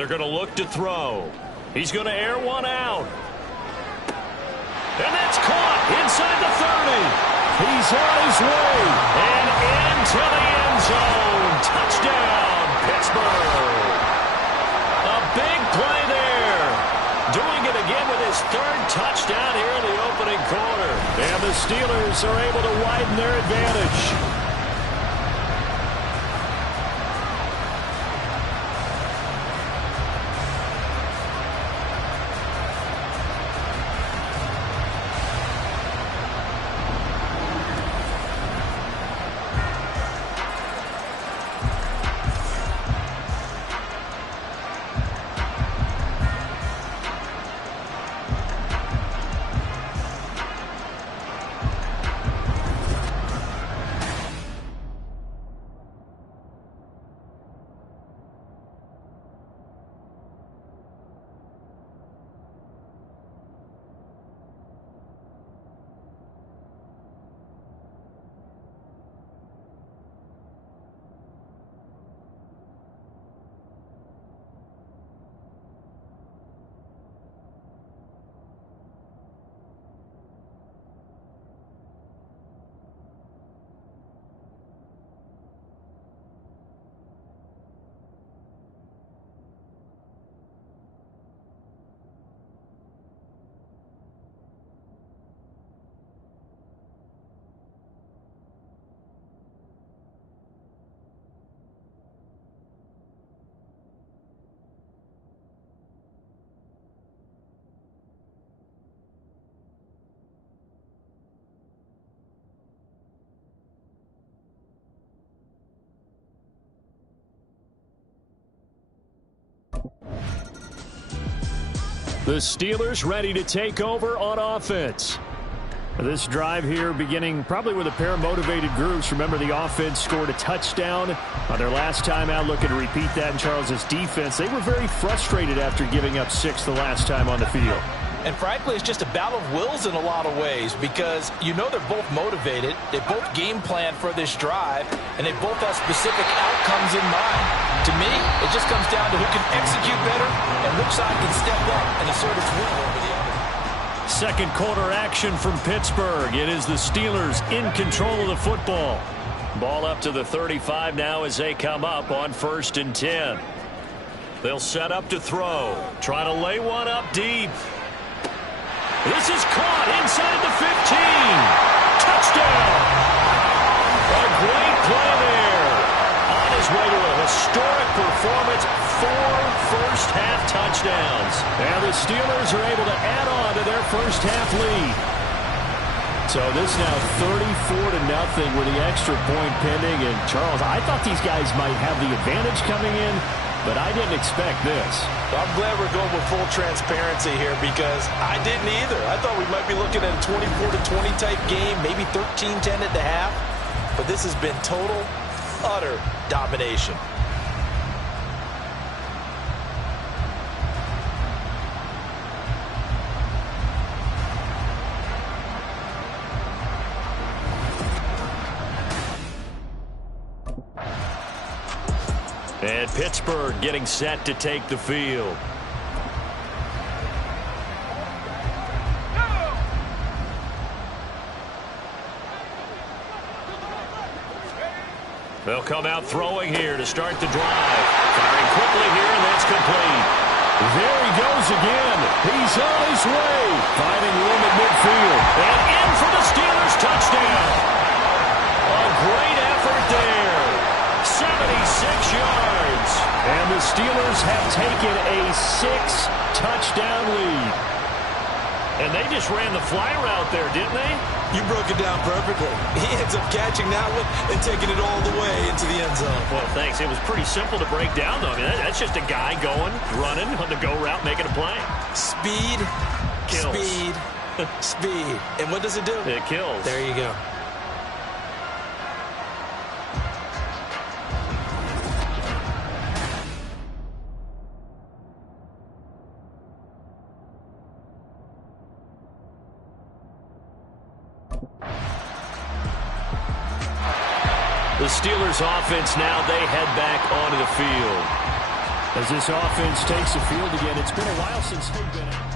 They're going to look to throw. He's going to air one out. And that's caught inside the 30. He's on his way. And into the end zone. Touchdown, Pittsburgh. A big play there. Doing it again with his third touchdown here in the opening quarter. And the Steelers are able to widen their advantage. The Steelers ready to take over on offense. This drive here beginning probably with a pair of motivated groups. Remember, the offense scored a touchdown on their last time out, looking to repeat that in Charles's defense. They were very frustrated after giving up 6 the last time on the field. And frankly, it's just a battle of wills in a lot of ways because you know they're both motivated. They both game plan for this drive, and they both have specific outcomes in mind. To me, it just comes down to who can execute better and which side can step up and assert its will over the other. Second quarter action from Pittsburgh. It is the Steelers in control of the football. Ball up to the 35 now as they come up on 1st and 10. They'll set up to throw. Try to lay one up deep. This is caught inside the 15. Touchdown. A great play there. On his way to a historic performance, 4 first-half touchdowns. And the Steelers are able to add on to their first-half lead. So this now 34-0 with the extra point pending. And Charles, I thought these guys might have the advantage coming in, but I didn't expect this. I'm glad we're going with full transparency here because I didn't either. I thought we might be looking at a 24-20 type game, maybe 13-10 at the half. But this has been total, utter domination. And Pittsburgh getting set to take the field. They'll come out throwing here to start the drive. Firing quickly here, and that's complete. There he goes again. He's on his way. Finding room at midfield. And in for the Steelers touchdown. A great effort there. 76 yards. And the Steelers have taken a 6-touchdown lead. And they just ran the fly route there, didn't they? You broke it down perfectly. He ends up catching that one and taking it all the way into the end zone. Well, thanks. It was pretty simple to break down, though. I mean, that's just a guy going, running on the go route, making a play. Speed, kills. Speed, speed. And what does it do? It kills. There you go. The Steelers offense now, they head back onto the field. As this offense takes the field again, it's been a while since they've been out.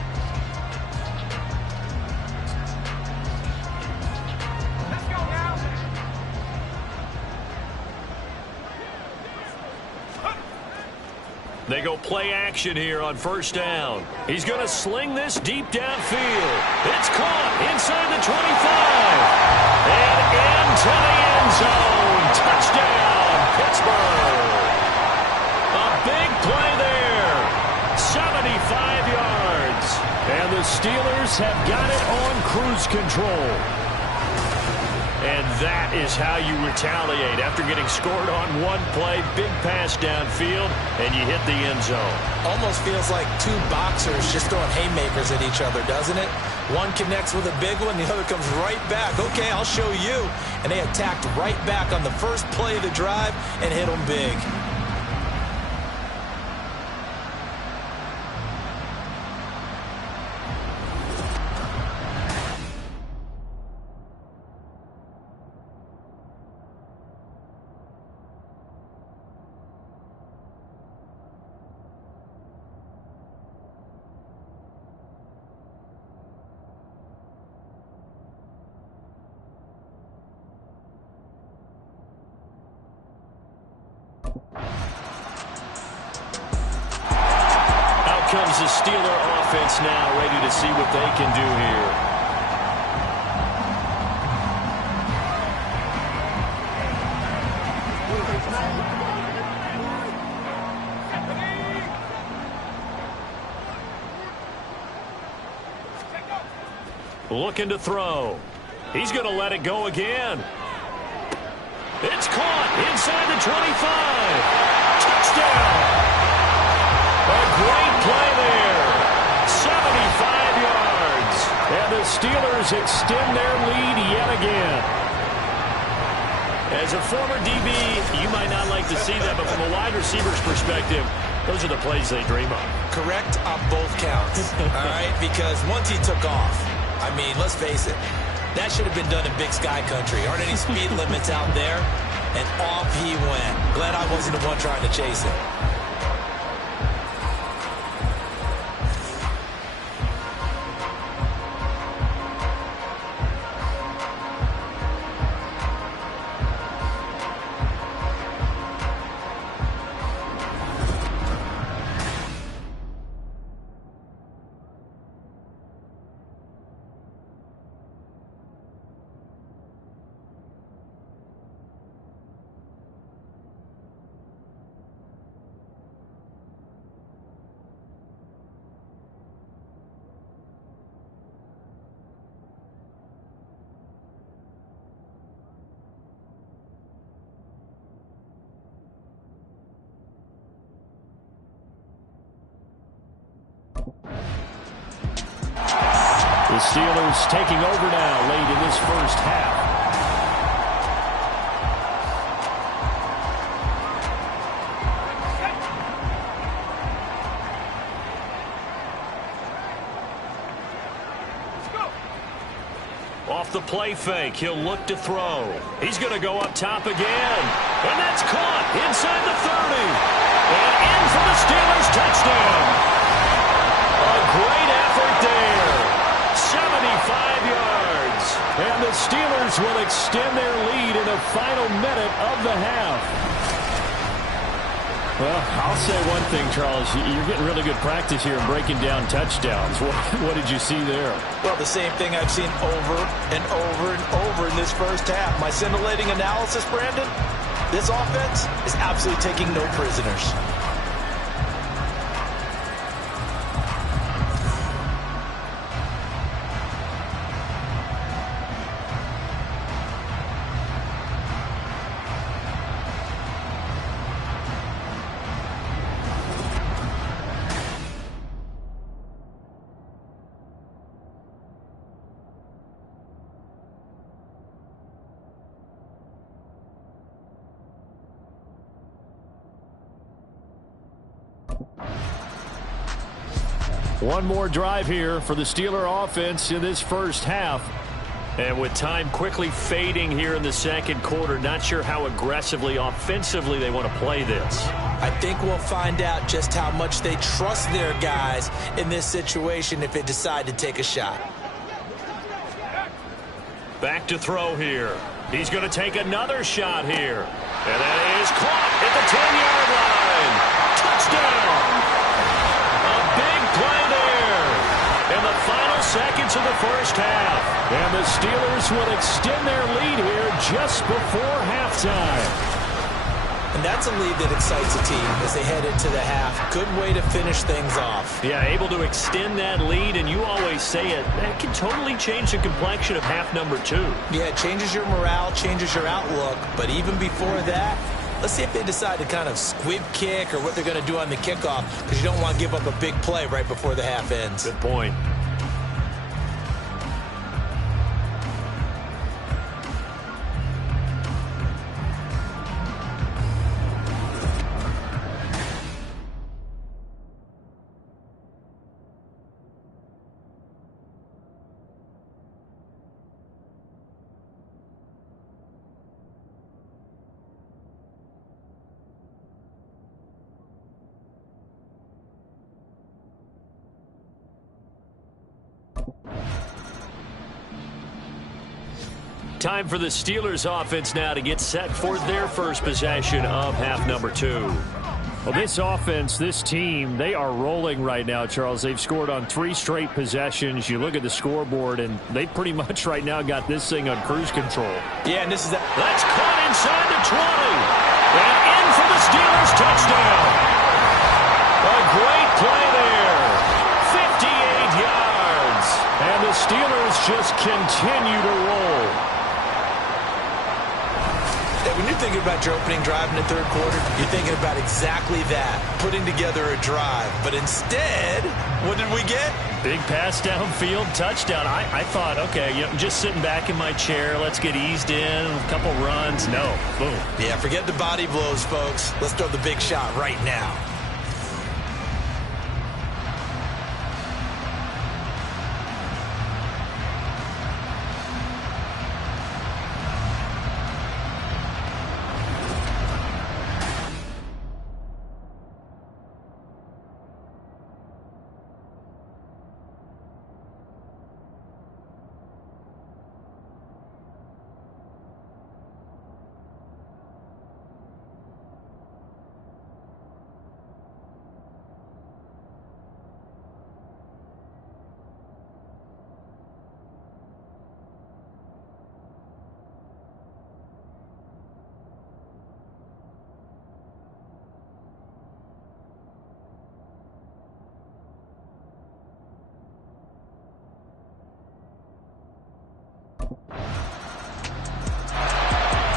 They go play action here on first down. He's going to sling this deep downfield. It's caught inside the 25. And into the end zone. Touchdown, Pittsburgh. A big play there. 75 yards. And the Steelers have got it on cruise control. And that is how you retaliate after getting scored on one play, big pass downfield, and you hit the end zone. Almost feels like two boxers just throwing haymakers at each other, doesn't it? One connects with a big one, the other comes right back. Okay, I'll show you. And they attacked right back on the first play of the drive and hit them big. Comes the Steeler offense now, ready to see what they can do here. Looking to throw. He's going to let it go again. It's caught inside the 25. Touchdown. A great play there. 75 yards. And the Steelers extend their lead yet again. As a former DB, you might not like to see that, but from a wide receiver's perspective, those are the plays they dream of. Correct on both counts. All right, because once he took off, I mean, let's face it, that should have been done in Big Sky Country. Aren't any speed limits out there? And off he went. Glad I wasn't the one trying to chase him. The Steelers taking over now late in this first half. Off the play fake, he'll look to throw. He's going to go up top again. And that's caught inside the 30. And in for the Steelers touchdown. A great effort there. 75 yards. And the Steelers will extend their lead in the final minute of the half. Well, I'll say one thing, Charles. You're getting really good practice here in breaking down touchdowns. What did you see there? Well, the same thing I've seen over and over and over in this first half. My scintillating analysis, Brandon, this offense is absolutely taking no prisoners. One more drive here for the Steeler offense in this first half. And with time quickly fading here in the second quarter, not sure how aggressively, offensively they want to play this. I think we'll find out just how much they trust their guys in this situation if they decide to take a shot. Back to throw here. He's going to take another shot here. And that is caught at the 10-yard line. Touchdown! A big play there in the final seconds of the first half. And the Steelers will extend their lead here just before halftime. And that's a lead that excites a team as they head into the half. Good way to finish things off. Yeah, able to extend that lead, and you always say it, that can totally change the complexion of half number 2. Yeah, it changes your morale, changes your outlook. But even before that, let's see if they decide to kind of squib kick or what they're going to do on the kickoff, because you don't want to give up a big play right before the half ends. Good point. Time for the Steelers offense now to get set for their first possession of half number 2. Well, this offense, this team, they are rolling right now, Charles. They've scored on 3 straight possessions. You look at the scoreboard, and they pretty much right now got this thing on cruise control. Yeah, and this is that. That's caught inside the 20. And in for the Steelers touchdown. A great play there. 58 yards. And the Steelers just continue to roll. When you're thinking about your opening drive in the third quarter, you're thinking about exactly that, putting together a drive. But instead, what did we get? Big pass downfield, touchdown. I thought, okay, I'm just sitting back in my chair. Let's get eased in, a couple runs. No, boom. Yeah, forget the body blows, folks. Let's throw the big shot right now.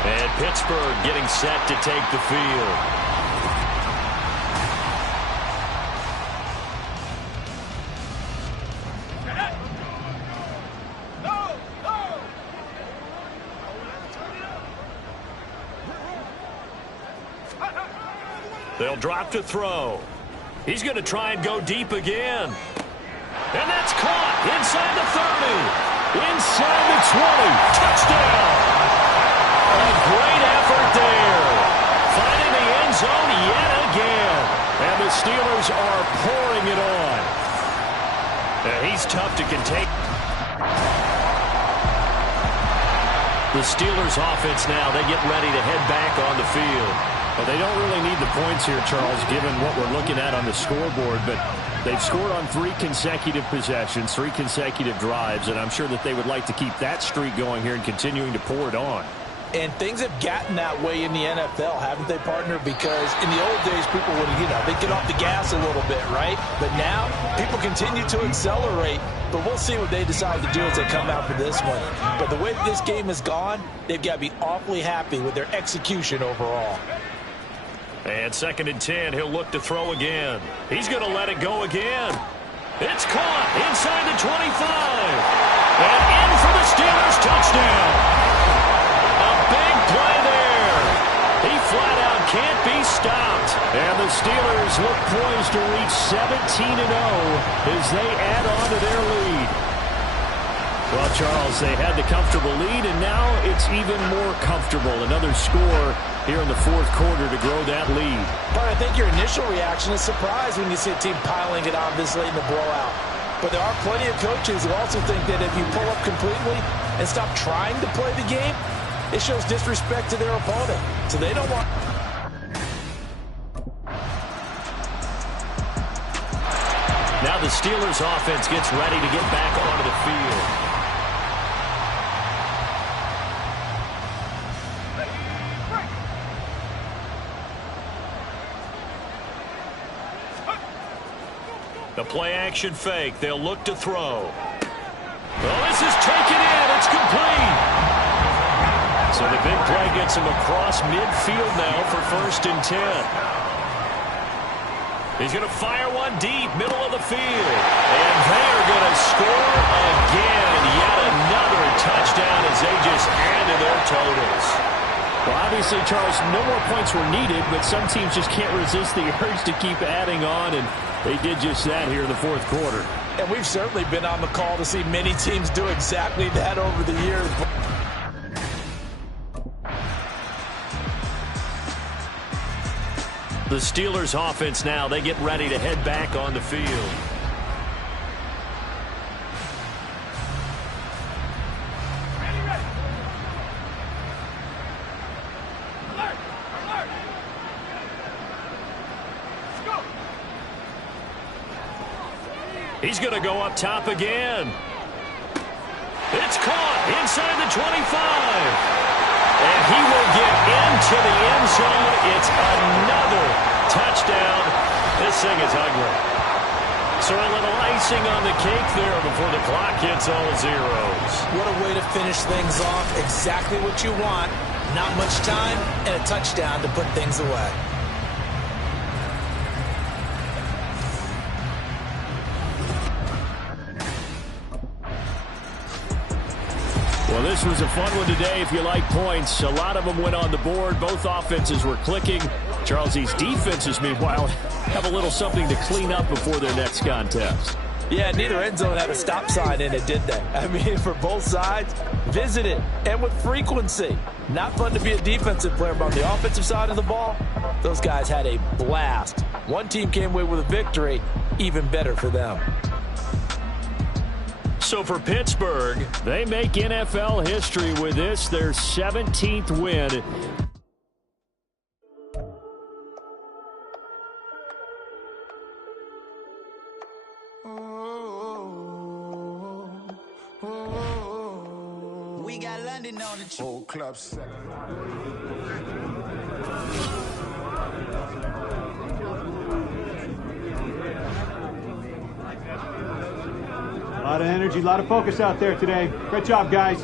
And Pittsburgh getting set to take the field. They'll drop to throw. He's going to try and go deep again. And that's caught inside the 30. Inside the 20. Touchdown. A great effort there. Finding the end zone yet again. And the Steelers are pouring it on. He's tough to contain. The Steelers offense now, they get ready to head back on the field. Well, they don't really need the points here, Charles, given what we're looking at on the scoreboard, but they've scored on 3 consecutive possessions, 3 consecutive drives, and I'm sure that they would like to keep that streak going here and continuing to pour it on. And things have gotten that way in the NFL, haven't they, partner? Because in the old days, people would, they'd get off the gas a little bit, right? But now, people continue to accelerate, but we'll see what they decide to do as they come out for this one. But the way this game has gone, they've got to be awfully happy with their execution overall. And 2nd and 10, he'll look to throw again. He's going to let it go again. It's caught inside the 25. And in for the Steelers touchdown. A big play there. He flat out can't be stopped. And the Steelers look poised to reach 17-0 as they add on to their lead. Well, Charles, they had the comfortable lead, and now it's even more comfortable. Another score here in the fourth quarter to grow that lead. But I think your initial reaction is surprise when you see a team piling it on this late in the blowout. But there are plenty of coaches who also think that if you pull up completely and stop trying to play the game, it shows disrespect to their opponent. So they don't want... Now the Steelers offense gets ready to get back onto the field. The play-action fake. They'll look to throw. Well, this is taken in. It's complete. So the big play gets him across midfield now for 1st and 10. He's going to fire one deep, middle of the field. And they're going to score again. Yet another touchdown as they just add to their totals. Well, obviously, Charles, no more points were needed, but some teams just can't resist the urge to keep adding on, and they did just that here in the fourth quarter. And we've certainly been on the call to see many teams do exactly that over the years. The Steelers offense now, they get ready to head back on the field. He's going to go up top again. It's caught inside the 25. And he will get into the end zone. It's another touchdown. This thing is ugly. So a little icing on the cake there before the clock hits all zeros. What a way to finish things off. Exactly what you want. Not much time and a touchdown to put things away. Well, this was a fun one today if you like points. A lot of them went on the board. Both offenses were clicking. Charles, these defenses, meanwhile, have a little something to clean up before their next contest. Yeah, neither end zone had a stop sign in it, did they? I mean, for both sides, visit it, and with frequency. Not fun to be a defensive player, but on the offensive side of the ball, those guys had a blast. One team came away with a victory, even better for them. So for Pittsburgh, They make NFL history with this, their 17th win. We got London on the whole club set. A lot of energy, a lot of focus out there today. Great job, guys.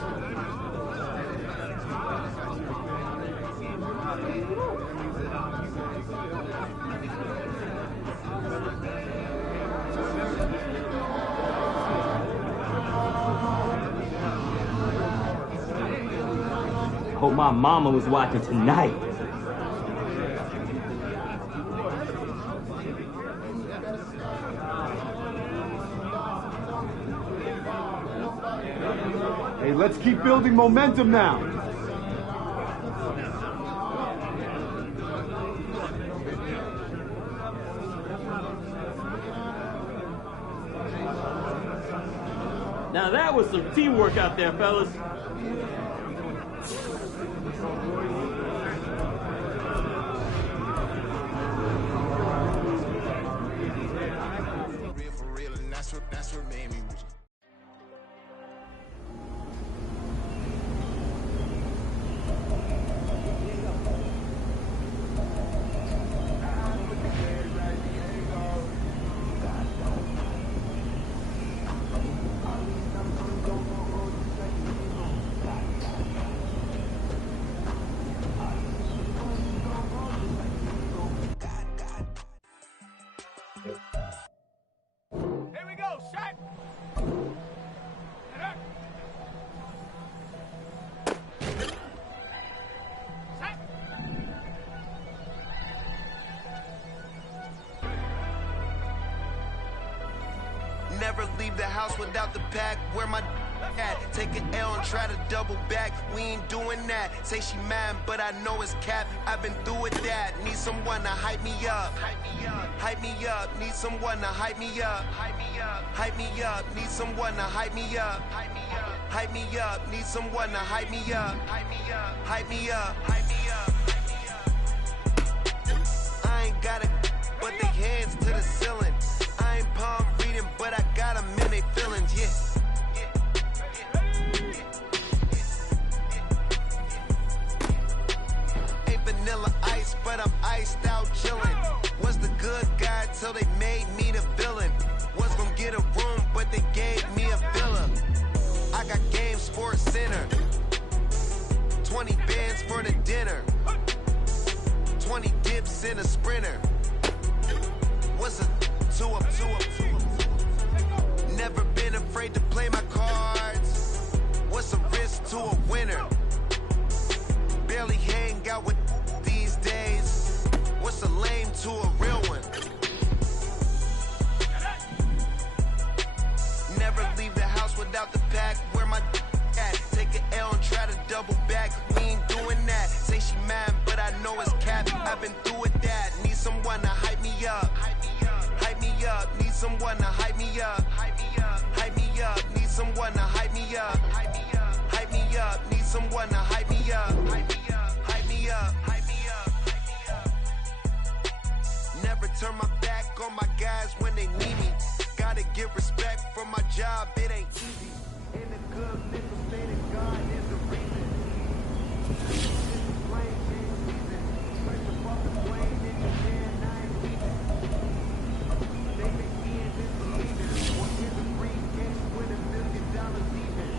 Hope my mama was watching tonight. Hey, let's keep building momentum now. Now that was some teamwork out there, fellas. Never leave the house without the pack. Where my Take an L and try to double back. We ain't doing that. Say she mad, but I know it's cap. I've been through with that. Need someone to hype me up. Hype me up. Need someone to hype me up. Hype me up. Need someone to hype me up. Hype me up. Need someone to hype me up. Hype me up. Hype me up. I ain't got it, but they hands to the ceiling. I ain't palm reading, but I got them in they feelings. Yeah. Vanilla ice, but I'm iced out chillin'. Was the good guy till they made me the villain. Was gonna get a room, but they gave me a villa. I got game Sports Center. 20 bands for the dinner. 20 dips in a sprinter. What's a 2 up? Never been afraid to play my cards. What's a risk to a winner? Barely hang out with these days. What's a lame to a real one? Never leave the house without the pack. Where my at? Take an L and try to double back. We ain't doing that. Say she mad, but I know it's cap. I've been through with that. Need someone to hype me up. Hype me up. Need someone to hype me up. Hype me up. Need someone to hype me up. Hype me up. Need someone to hype me up. Hype me up. Hype me up. Never turn my back on my guys when they need me. Gotta get respect for my job, it ain't easy. In the good mental state of God is the reason. This is playing game season. First of all, the plane in the air, and I ain't leaving. They been seeing this believing. What is a briefcase with $1 million even?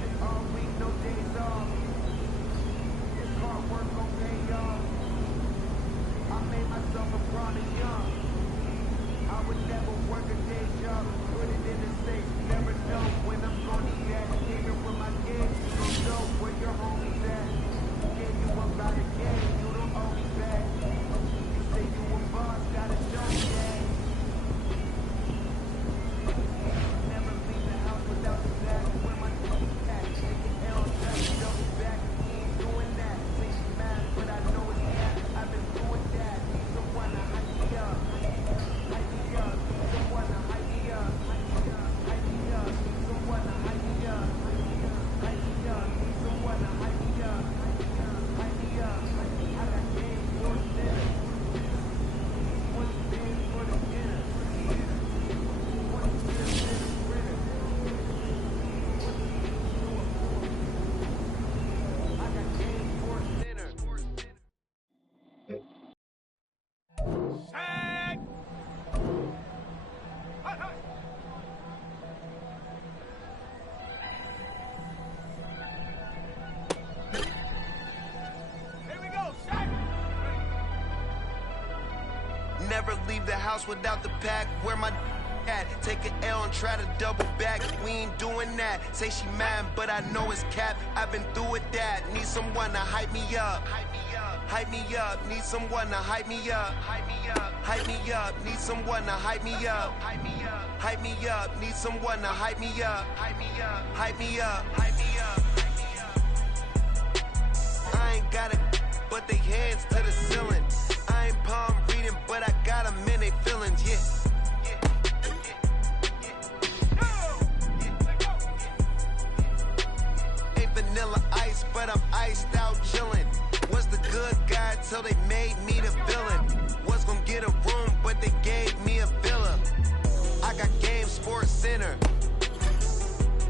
It's all week, no days off. This hard work gon' pay off. I made myself a product young. I would never work a day job, put it in the safe. Never know when I'm gonna eat at. Even with my kids, you don't know where your homies at. Gave you about a game, you don't owe me back. You say you a boss, gotta show me that. Never leave the house without the bag. Where my at? Take an L, try to double back. We ain't doing that. Say she mad, but I know it's that. I've been doing that. Need someone to hype me up. Hype me up. Need someone to hype me up. Hype me up. Need someone to hype me up. Hype me up. Need someone to hype me up. Hype me up. I got games for the dinner. 20 bands for the dinner. 20 dips in the sprinter. I got games for the dinner. Never leave the house without the pack. Where my at? Take an L and try to double back. We ain't doing that. Say she mad, but I know it's cap. I've been through with that. Need someone to hype me up. Hype me up. Need someone to hype me up. Hype me up. Need someone to hype me up. Hype me up. Need someone to hype me up. Hype me up. I ain't got it, but they hands to the ceiling. I ain't palm reading, but I got them in they feelings, yeah. Ain't vanilla ice, but I'm iced out chillin'. Was the good guy till they made me the villain. Was gonna get a room, but they gave me a villa. I got game Sports Center.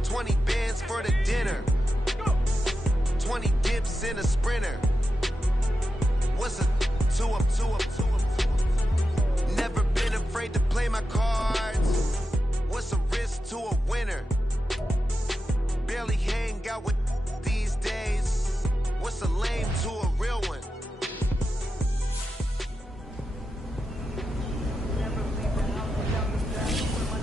20 bands for the dinner. 20 dips in a sprinter. What's a 2 up? Never been afraid to play my cards. What's a risk to a winner? Barely hang out with these days. What's a lame to a real one? Never leave the house without the back. Where my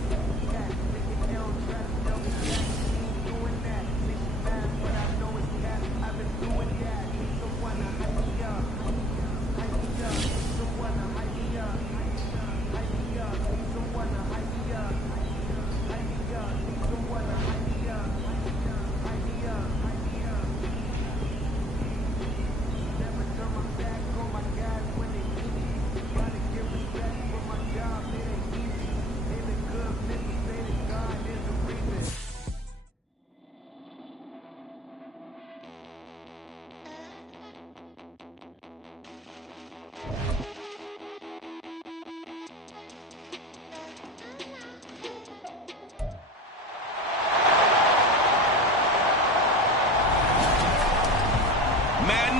at? Take an L, try to double back. We ain't doing that. Say she mad, but I know it's cap. I've been doing that. Need someone to hype me up. Hype me up.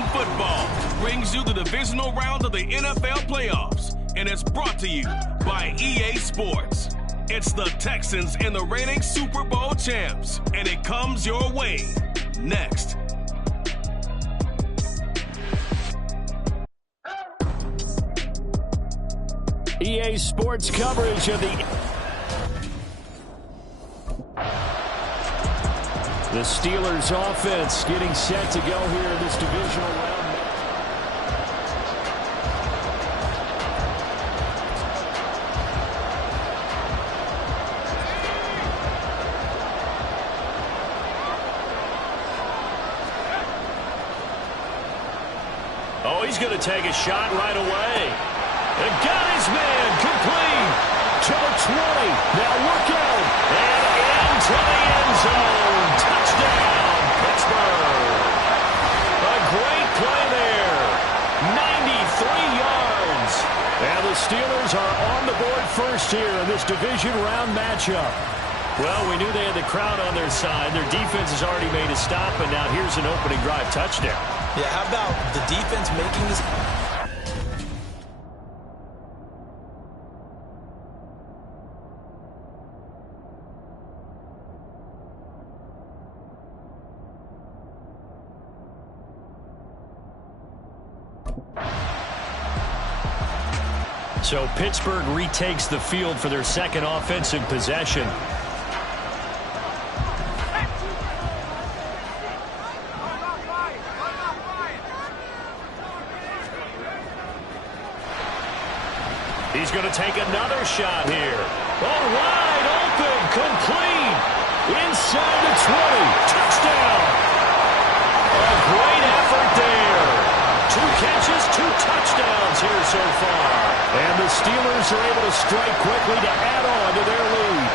American football brings you the divisional round of the NFL playoffs, and it's brought to you by EA Sports. It's the Texans and the reigning Super Bowl champs, and it comes your way next. EA Sports coverage of the Steelers offense getting set to go here in this divisional round. Oh, he's going to take a shot right away. And got his man complete to the 20. Now look out. And into the end zone. Touchdown, Pittsburgh. A great play there. 93 yards. And the Steelers are on the board first here in this division round matchup. Well, we knew they had the crowd on their side. Their defense has already made a stop, and now here's an opening drive touchdown. Yeah, how about the defense making this? So Pittsburgh retakes the field for their second offensive possession. He's going to take another shot here. Oh, wide open, complete. Inside the 20. Touchdown. A great effort there. 2 catches, 2 touchdowns here so far. And the Steelers are able to strike quickly to add on to their lead.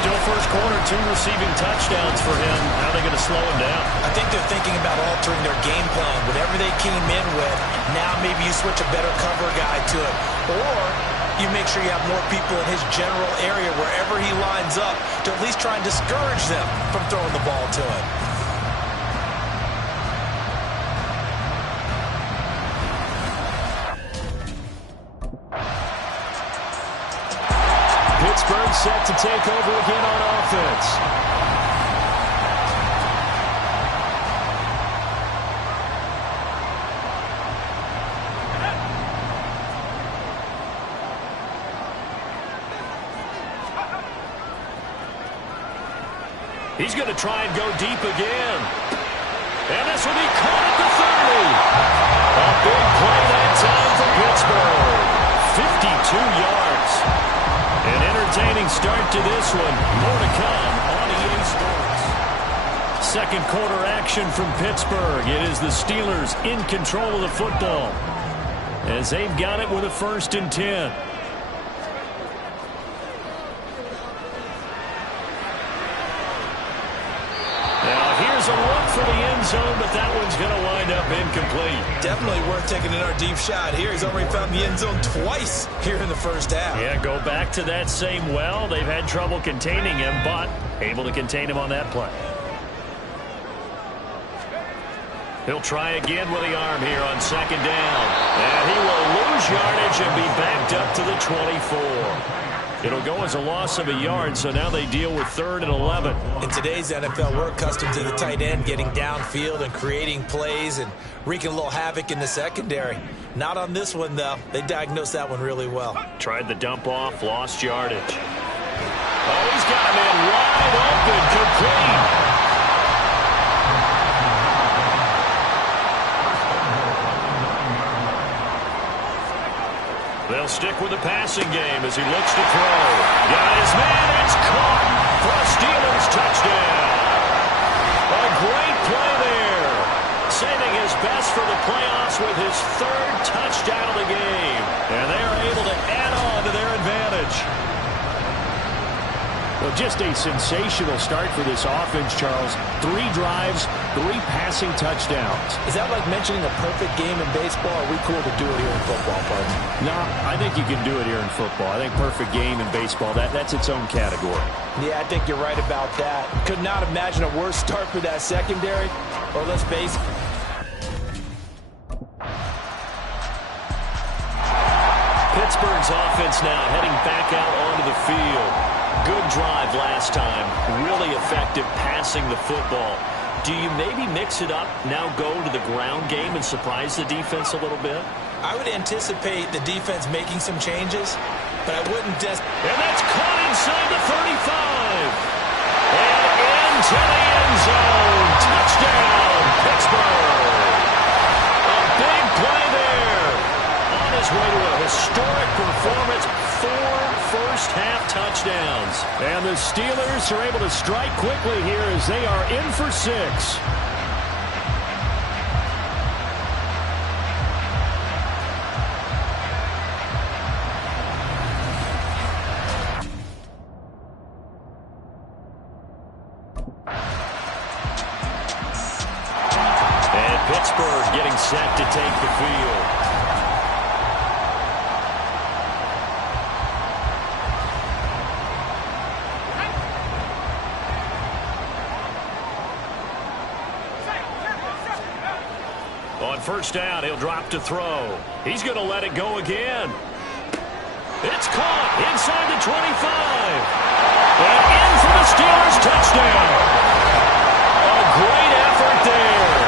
Still first quarter, 2 receiving touchdowns for him. How are they going to slow him down? I think they're thinking about altering their game plan. Whatever they came in with, now maybe you switch a better cover guy to it. Or you make sure you have more people in his general area wherever he lines up to at least try and discourage them from throwing the ball to him. Pittsburgh set to take over again on offense. He's going to try and go deep again. And this will be caught at the 30. A big play that time for Pittsburgh. 52 yards. An entertaining start to this one. More to come on EA Sports. Second quarter action from Pittsburgh. It is the Steelers in control of the football as they've got it with a 1st and 10. A look for the end zone, but that one's going to wind up incomplete. Definitely worth taking another deep shot here. He's already found the end zone twice here in the first half. Yeah, go back to that same well. They've had trouble containing him, but able to contain him on that play. He'll try again with the arm here on 2nd down. And he will lose yardage and be backed up to the 24. It'll go as a loss of a yard, so now they deal with 3rd and 11. In today's NFL, we're accustomed to the tight end getting downfield and creating plays and wreaking a little havoc in the secondary. Not on this one, though. They diagnosed that one really well. Tried the dump off, lost yardage. Oh, he's got him in wide open, complete. They'll stick with the passing game as he looks to throw. Got his man, it's caught for a Steelers touchdown. A great play there. Saving his best for the playoffs with his 3rd touchdown of the game. And they are able to add on to their advantage. Well, just a sensational start for this offense, Charles. 3 drives, 3 passing touchdowns. Is that like mentioning a perfect game in baseball? Or are we cool to do it here in football, partner? No, I think you can do it here in football. I think perfect game in baseball, that's its own category. Yeah, I think you're right about that. Could not imagine a worse start for that secondary. Or let's face it. Pittsburgh's offense now heading back out onto the field. Good drive last time. Really effective passing the football. Do you maybe mix it up, now go to the ground game and surprise the defense a little bit? I would anticipate the defense making some changes, but I wouldn't just... And that's caught inside the 35. And into the end zone. Touchdown, Pittsburgh. A big play there. On his way to a historic performance, 4 first-half touchdowns. And the Steelers are able to strike quickly here as they are in for 6. And Pittsburgh getting set to take the field. On first down, he'll drop to throw. He's going to let it go again. It's caught inside the 25. And in for the Steelers touchdown. A great effort there.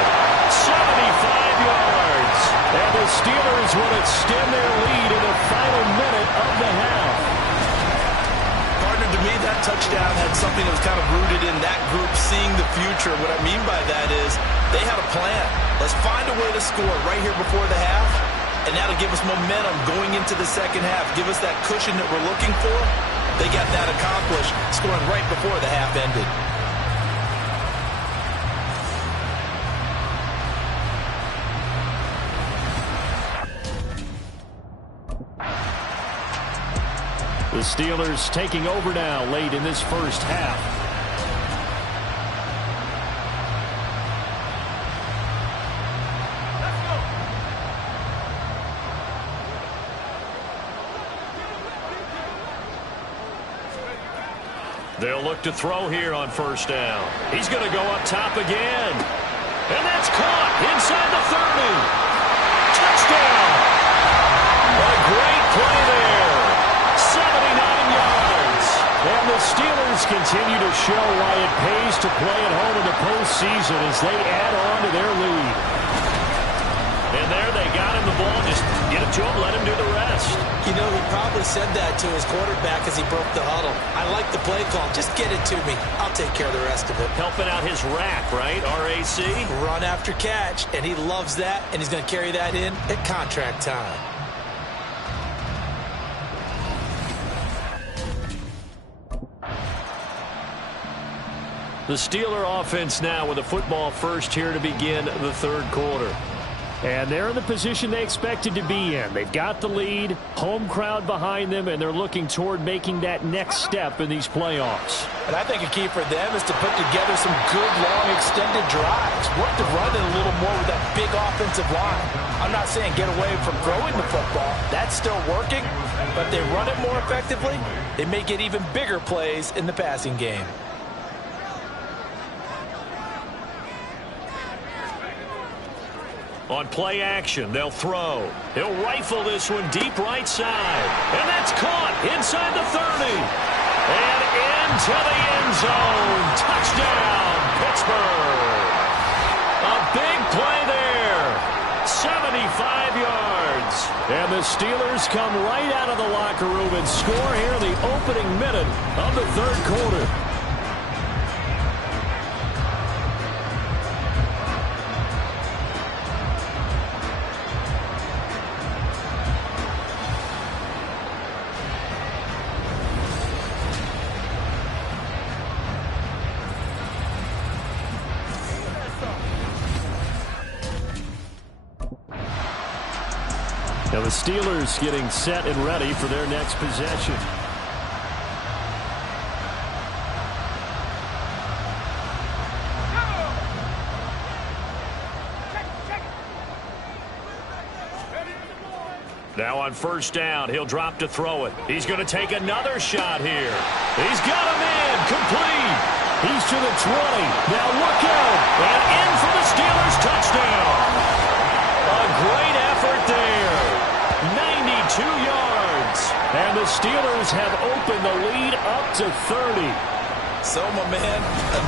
75 yards. And the Steelers will extend their lead in the final minute of the half. Partner, to me, that touchdown had something that was kind of rooted in that group seeing the future. What I mean by that is they had a plan. Let's find a way to score right here before the half, and that'll give us momentum going into the second half. Give us that cushion that we're looking for. They got that accomplished, scoring right before the half ended. The Steelers taking over now late in this first half. They'll look to throw here on first down. He's going to go up top again. And that's caught inside the 30. Touchdown. A great play there. 79 yards. And the Steelers continue to show why it pays to play at home in the postseason as they add on to their lead. And there they got him the ball. Just get it to him, let him do the rest. You know, he probably said that to his quarterback as he broke the huddle. I like the play call. Just get it to me. I'll take care of the rest of it. Helping out his rack, right? RAC? Run after catch, and he loves that, and he's going to carry that in at contract time. The Steeler offense now with a football first here to begin the third quarter. And they're in the position they expected to be in. They've got the lead, home crowd behind them, and they're looking toward making that next step in these playoffs. And I think a key for them is to put together some good, long, extended drives. Work the run in a little more with that big offensive line. I'm not saying get away from throwing the football. That's still working. But if they run it more effectively, they may get even bigger plays in the passing game. On play action, they'll throw. He'll rifle this one deep right side. And that's caught inside the 30. And into the end zone. Touchdown, Pittsburgh. A big play there. 75 yards. And the Steelers come right out of the locker room and score here in the opening minute of the third quarter. Now the Steelers getting set and ready for their next possession. Now on first down, he'll drop to throw it. He's going to take another shot here. He's got a man complete. He's to the 20. Now look out. And in for the Steelers touchdown. A great effort there. 92 yards. Steelers have opened the lead up to 30. So, my man,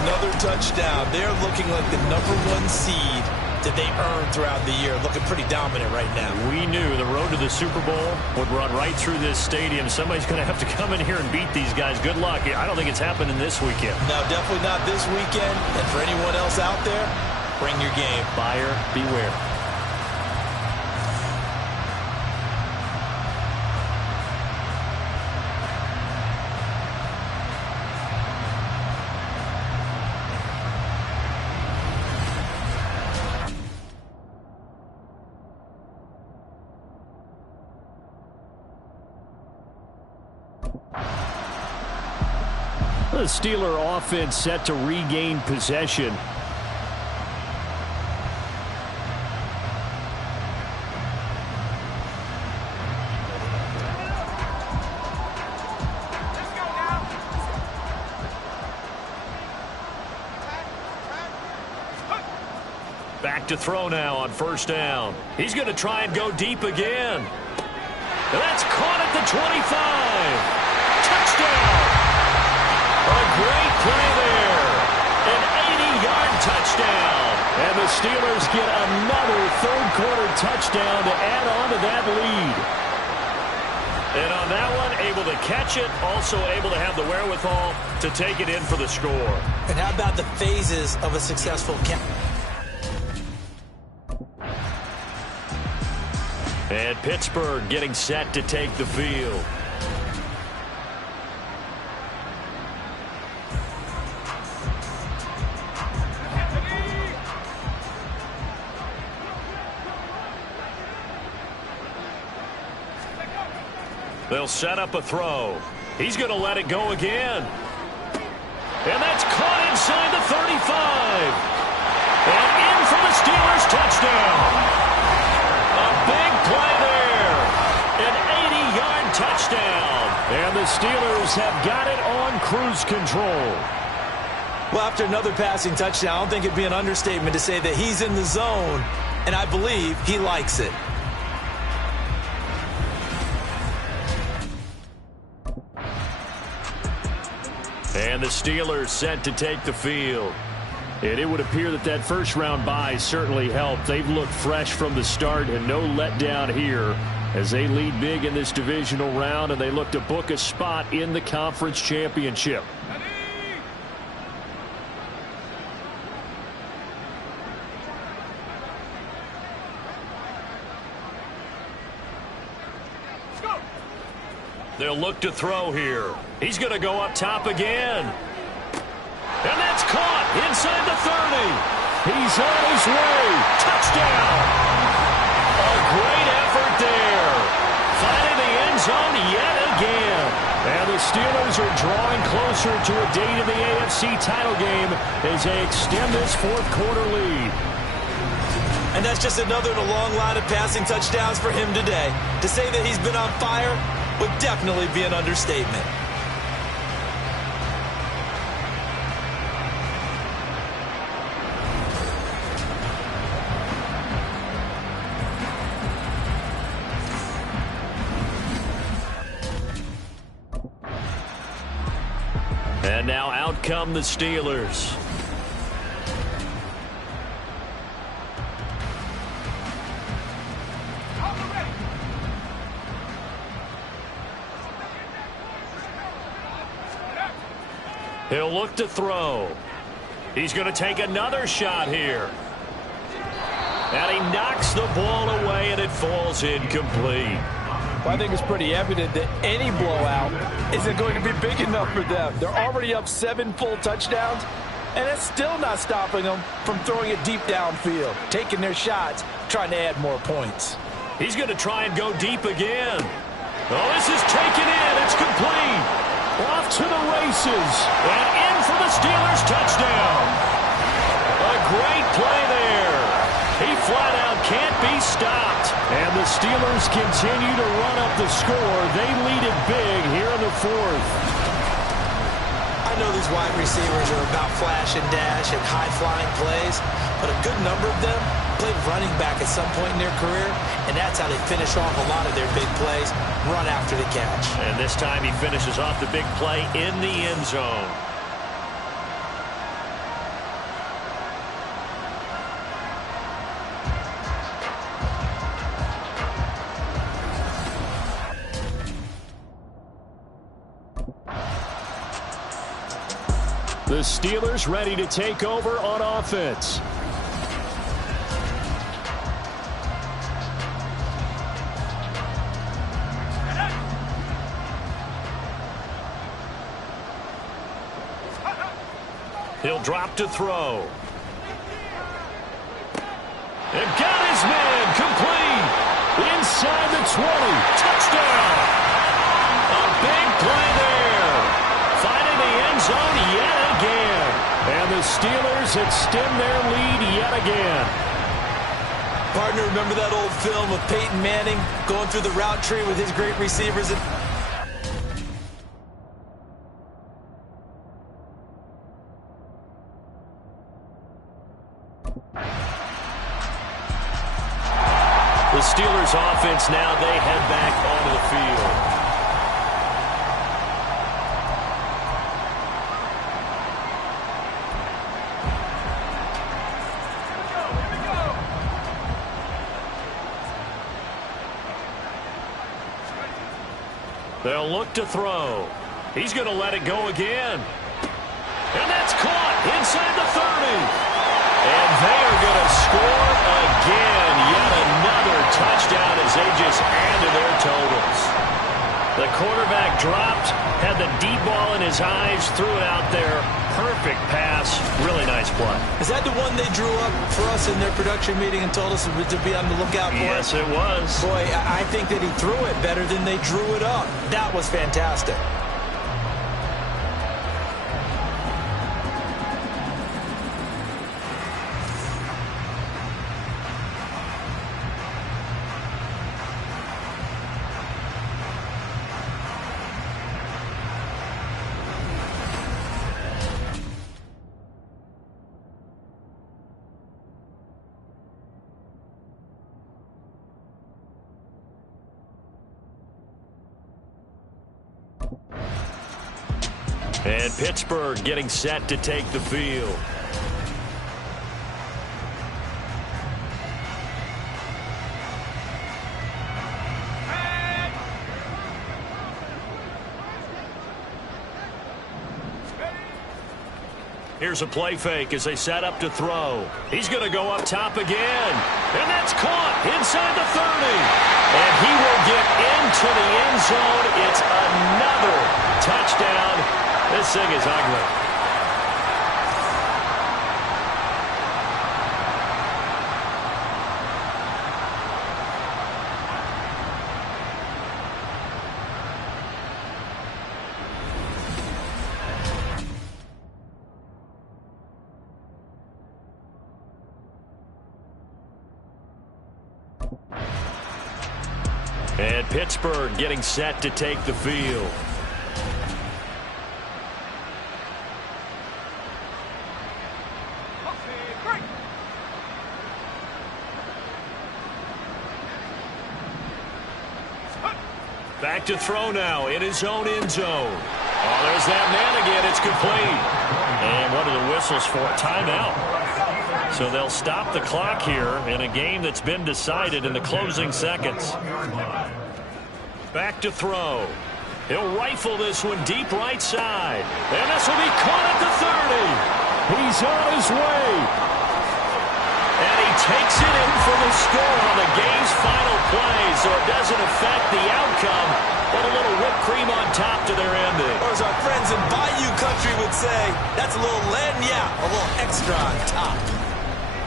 another touchdown. They're looking like the #1 seed that they earned throughout the year. Looking pretty dominant right now. We knew the road to the Super Bowl would run right through this stadium. Somebody's going to have to come in here and beat these guys. Good luck. I don't think it's happening this weekend. No, definitely not this weekend. And for anyone else out there, bring your game. Buyer beware. The Steeler offense set to regain possession. Back to throw now on first down. He's going to try and go deep again. That's caught at the 25. Touchdown. A great play there. An 80-yard touchdown. And the Steelers get another third-quarter touchdown to add on to that lead. And on that one, able to catch it, also able to have the wherewithal to take it in for the score. And how about the phases of a successful catch? And Pittsburgh getting set to take the field. They'll set up a throw. He's going to let it go again. And that's caught inside the 35. And in for the Steelers touchdown. A big play there. An 80-yard touchdown. And the Steelers have got it on cruise control. Well, after another passing touchdown, I don't think it'd be an understatement to say that he's in the zone, and I believe he likes it. And the Steelers set to take the field. And it would appear that that first-round bye certainly helped. They've looked fresh from the start and no letdown here as they lead big in this divisional round, and they look to book a spot in the conference championship. They'll look to throw here. He's going to go up top again. And that's caught inside the 30. He's on his way. Touchdown. A great effort there. Finding the end zone yet again. And the Steelers are drawing closer to a date in the AFC title game as they extend this fourth-quarter lead. And that's just another in a long line of passing touchdowns for him today. To say that he's been on fire would definitely be an understatement. And now out come the Steelers. He'll look to throw. He's going to take another shot here. And he knocks the ball away, and it falls incomplete. Well, I think it's pretty evident that any blowout isn't going to be big enough for them. They're already up 7 full touchdowns, and it's still not stopping them from throwing it deep downfield, taking their shots, trying to add more points. He's going to try and go deep again. Oh, this is taken in. It's complete. Off to the races. And in for the Steelers touchdown. A great play there. He flat out can't be stopped. And the Steelers continue to run up the score. They lead it big here in the fourth. I know these wide receivers are about flash and dash and high-flying plays, but a good number of them played running back at some point in their career, and that's how they finish off a lot of their big plays, run after the catch. And this time he finishes off the big play in the end zone. The Steelers ready to take over on offense. He'll drop to throw. And got his man complete. Inside the 20. Touchdown. A big play there. Finding the end zone yet again. And the Steelers extend their lead yet again. Partner, remember that old film of Peyton Manning going through the route tree with his great receivers? The Steelers offense now, they head back onto the field. They'll look to throw. He's going to let it go again. And that's caught inside the 30. And they are going to score again. Yet another touchdown as they just add to their totals. The quarterback dropped, had the deep ball in his eyes, threw it out there. Perfect pass. Really nice play. Is that the one they drew up for us in their production meeting and told us to be on the lookout for? Yes, it was. Boy, I think that he threw it better than they drew it up. That was fantastic. And Pittsburgh getting set to take the field. Here's a play fake as they set up to throw. He's going to go up top again. And that's caught inside the 30. And he will get into the end zone. It's another touchdown. This thing is ugly. And Pittsburgh getting set to take the field. Back to throw now in his own end zone. Oh, there's that man again. It's complete. And what are the whistles for? Timeout. So they'll stop the clock here in a game that's been decided in the closing seconds. Back to throw. He'll rifle this one deep right side. And this will be caught at the 30. He's on his way. And he takes it in for the score on the game's final play, so it doesn't affect the outcome, but a little whipped cream on top to their ending. Or as our friends in Bayou Country would say, that's a little a little extra on top.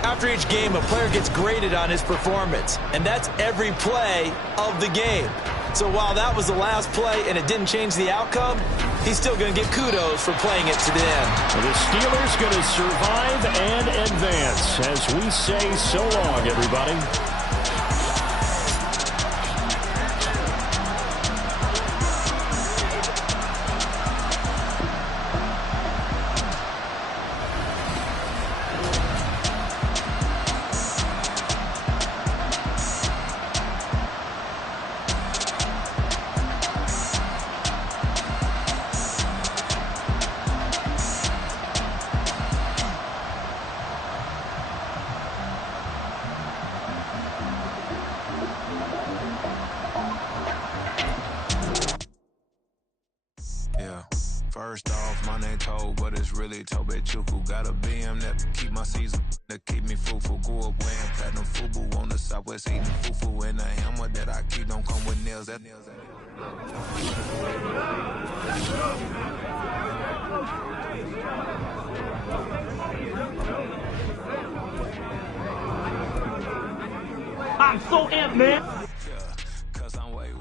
After each game, a player gets graded on his performance, and that's every play of the game. So while that was the last play and it didn't change the outcome, he's still going to get kudos for playing it to the end. The Steelers going to survive and advance as we say so long, everybody. My name told, but it's really Tobe Chuku. Got a BM that keep my season, that keep me fruitful. Grew up wearing platinum FUBU on the Southwest, eating fufu. And a hammer that I keep don't come with nails. I'm so amped, man. Cause I'm way.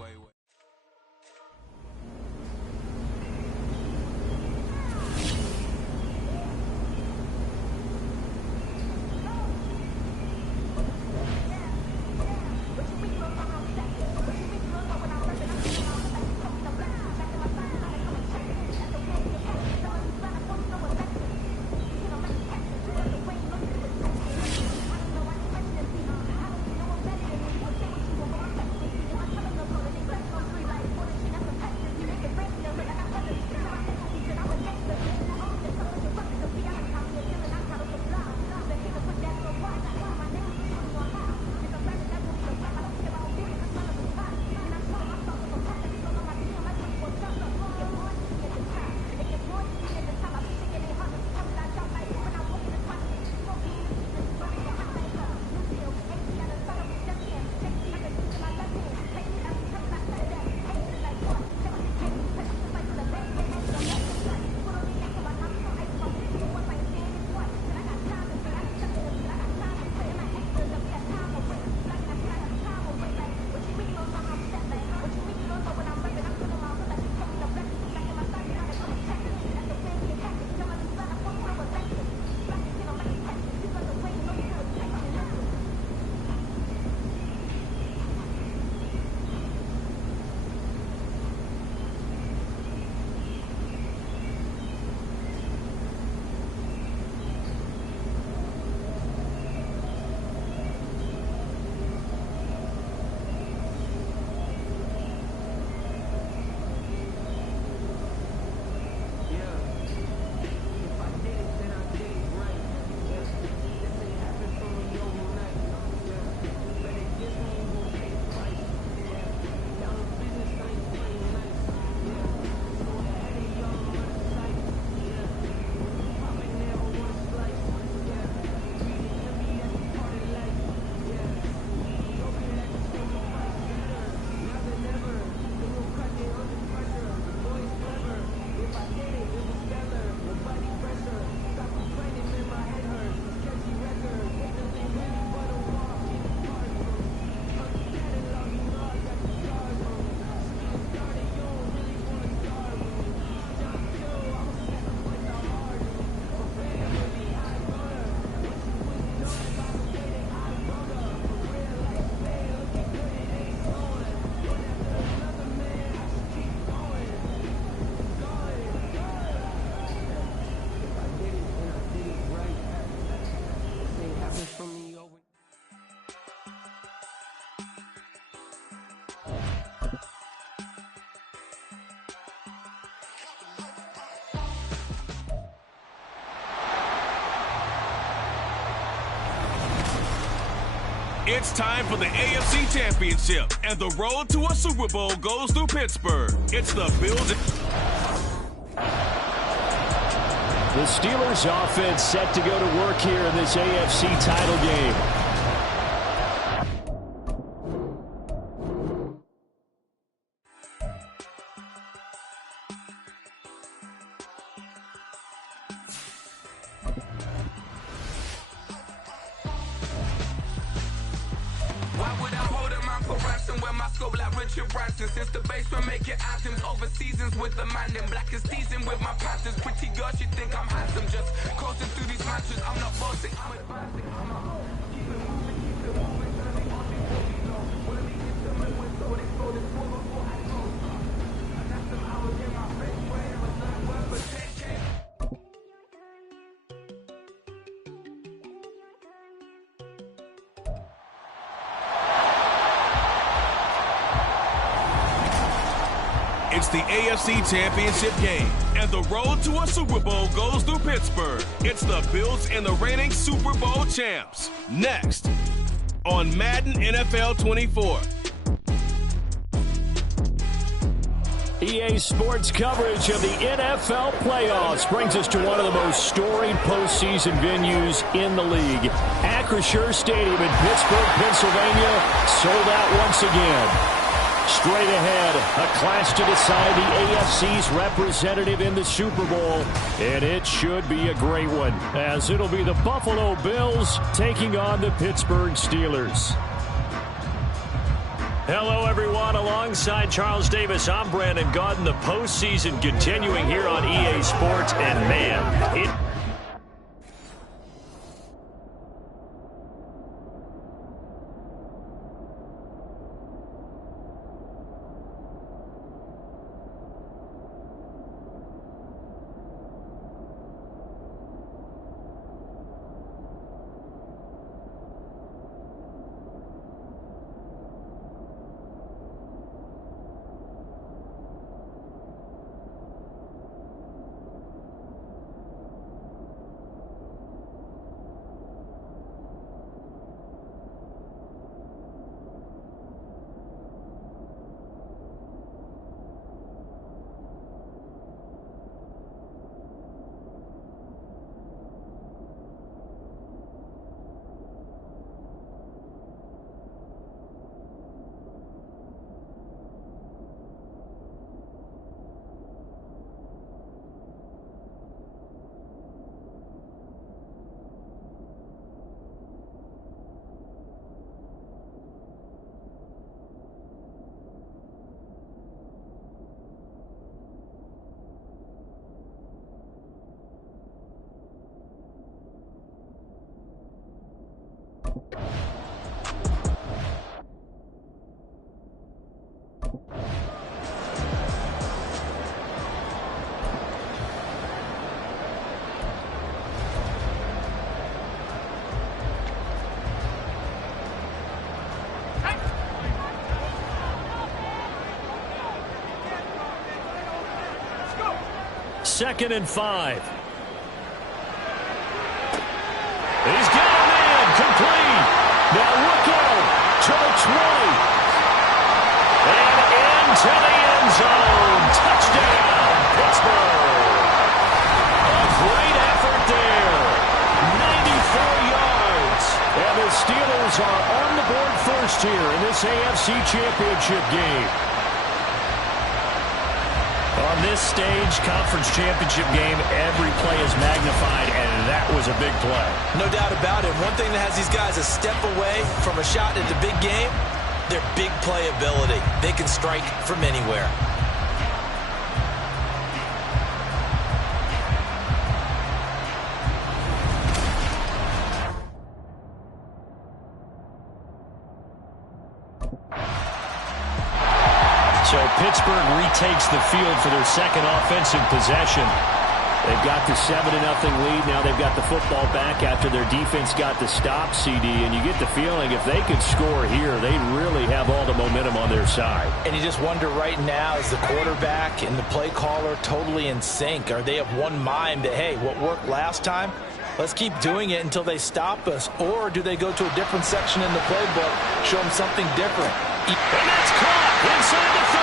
It's time for the AFC Championship, and the road to a Super Bowl goes through Pittsburgh. It's the Bills. The Steelers offense set to go to work here in this AFC title game. Since the basement making items over seasons with the man in black is teasing with my patterns. Pretty girls, you think I'm handsome, just coasting through these matches. I'm not bossing, I'm advancing. Keep it moving, turning on me, wanna be intimate with so they throw this war before I go. I got some hours in my face, brain, but not worth for 10K. It's the AFC Championship game, and the road to a Super Bowl goes through Pittsburgh. It's the Bills and the reigning Super Bowl champs. Next, on Madden NFL 24. EA Sports coverage of the NFL playoffs brings us to one of the most storied postseason venues in the league. Acrisure Stadium in Pittsburgh, Pennsylvania, sold out once again. Straight ahead, a clash to decide the AFC's representative in the Super Bowl. And it should be a great one, as it'll be the Buffalo Bills taking on the Pittsburgh Steelers. Hello, everyone. Alongside Charles Davis, I'm Brandon Gaudin. The postseason continuing here on EA Sports. And, man, it... Second and 5. He's got a man complete. Now look out to the 20. And into the end zone. Touchdown, Pittsburgh. A great effort there. 94 yards. And the Steelers are on the board first here in this AFC Championship game. On this stage, conference championship game, every play is magnified, and that was a big play. No doubt about it. One thing that has these guys a step away from a shot at the big game, their big play ability. They can strike from anywhere. So Pittsburgh retakes the field for their second offensive possession. They've got the 7-0 lead. Now they've got the football back after their defense got the stop, CD. And you get the feeling if they could score here, they really have all the momentum on their side. And you just wonder right now, is the quarterback and the play caller totally in sync? Are they of one mind that, hey, what worked last time, let's keep doing it until they stop us? Or do they go to a different section in the playbook, show them something different? And that's caught inside the 30.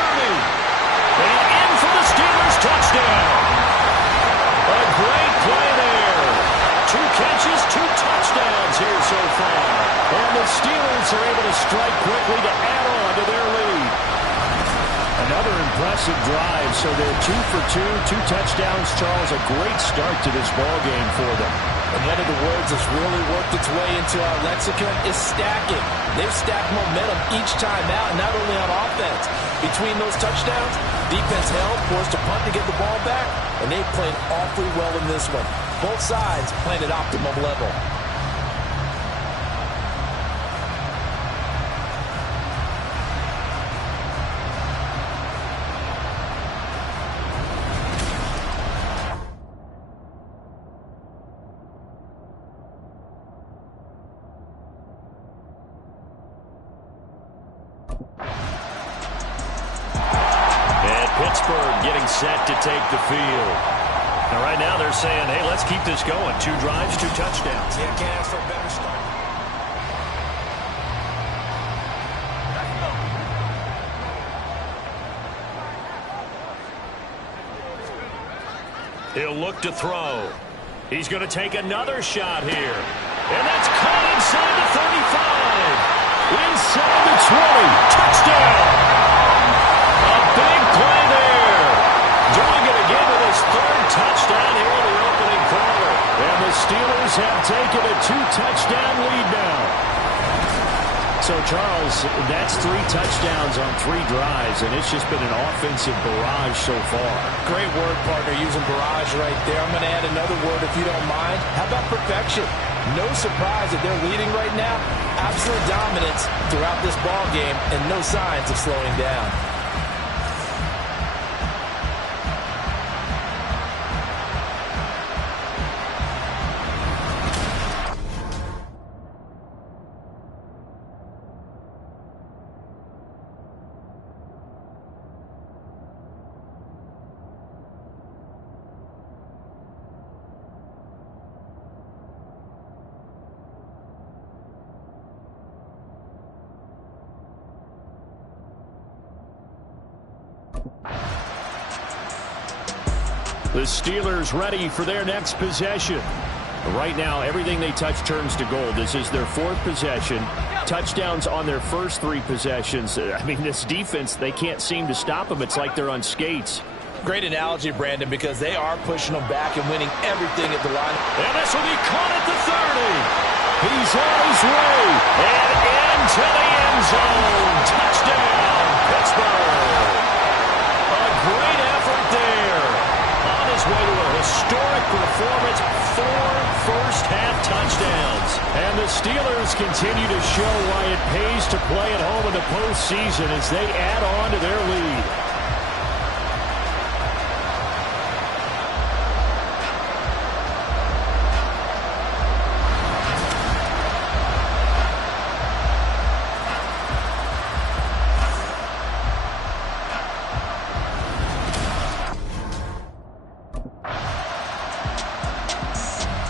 And in for the Steelers touchdown. A great play there. 2 catches, 2 touchdowns here so far. And the Steelers are able to strike quickly to add on to their lead. Another impressive drive. So they're 2 for 2, 2 touchdowns. Charles, a great start to this ball game for them. And one of the words that's really worked its way into our lexicon is stacking. They've stacked momentum each time out, not only on offense. Between those touchdowns, defense held, forced a punt to get the ball back, and they played awfully well in this one. Both sides playing at optimum level. Pittsburgh getting set to take the field. Now, right now they're saying, hey, let's keep this going. 2 drives, 2 touchdowns. Yeah, can't ask for a better start. He'll look to throw. He's going to take another shot here. And that's caught inside the 35. Inside the 20. Touchdown. A big play there. Doing it again with his third touchdown here in the opening quarter. And the Steelers have taken a 2-touchdown lead now. So, Charles, that's 3 touchdowns on 3 drives, and it's just been an offensive barrage so far. Great word, partner, using barrage right there. I'm going to add another word if you don't mind. How about perfection? No surprise that they're leading right now. Absolute dominance throughout this ball game, and no signs of slowing down. The Steelers ready for their next possession. Right now, everything they touch turns to gold. This is their 4th possession. Touchdowns on their first 3 possessions. I mean, this defense, they can't seem to stop them. It's like they're on skates. Great analogy, Brandon, because they are pushing them back and winning everything at the line. And this will be caught at the 30. He's on his way. And into the end zone. Touchdown, Pittsburgh. A great effort there. On his way to a historic performance, 4 first-half touchdowns. And the Steelers continue to show why it pays to play at home in the postseason as they add on to their lead.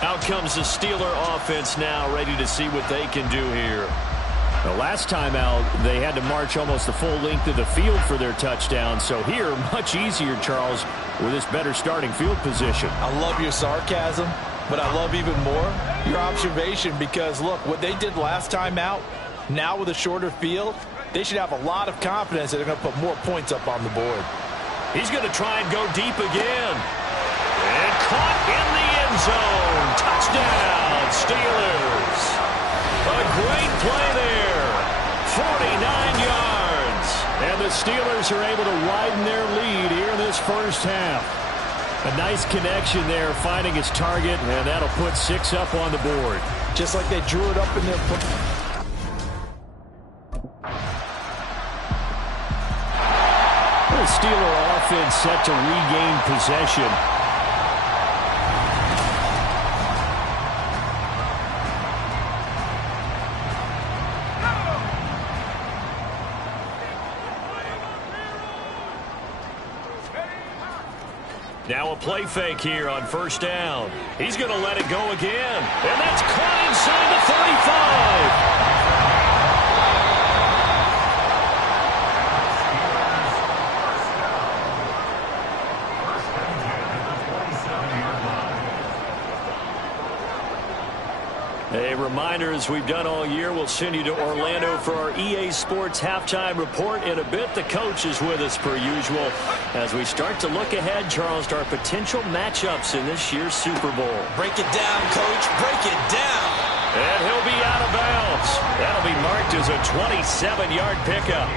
Out comes the Steeler offense now, ready to see what they can do here. The last time out, they had to march almost the full length of the field for their touchdown. So here, much easier, Charles, with this better starting field position. I love your sarcasm, but I love even more your observation because, look, what they did last time out, now with a shorter field, they should have a lot of confidence that they're going to put more points up on the board. He's going to try and go deep again. And caught in the end zone. Touchdown, Steelers. A great play there. 49 yards. And the Steelers are able to widen their lead here in this first half. A nice connection there, finding his target, and that'll put 6 up on the board. Just like they drew it up in their... The Steeler offense set to regain possession. Now a play fake here on first down. He's going to let it go again. And that's caught inside the 35. A reminder, as we've done all year, we'll send you to Orlando for our EA Sports halftime report. In a bit, the coach is with us per usual as we start to look ahead, Charles, to our potential matchups in this year's Super Bowl. Break it down, Coach. Break it down. And he'll be out of bounds. That'll be marked as a 27-yard pickup.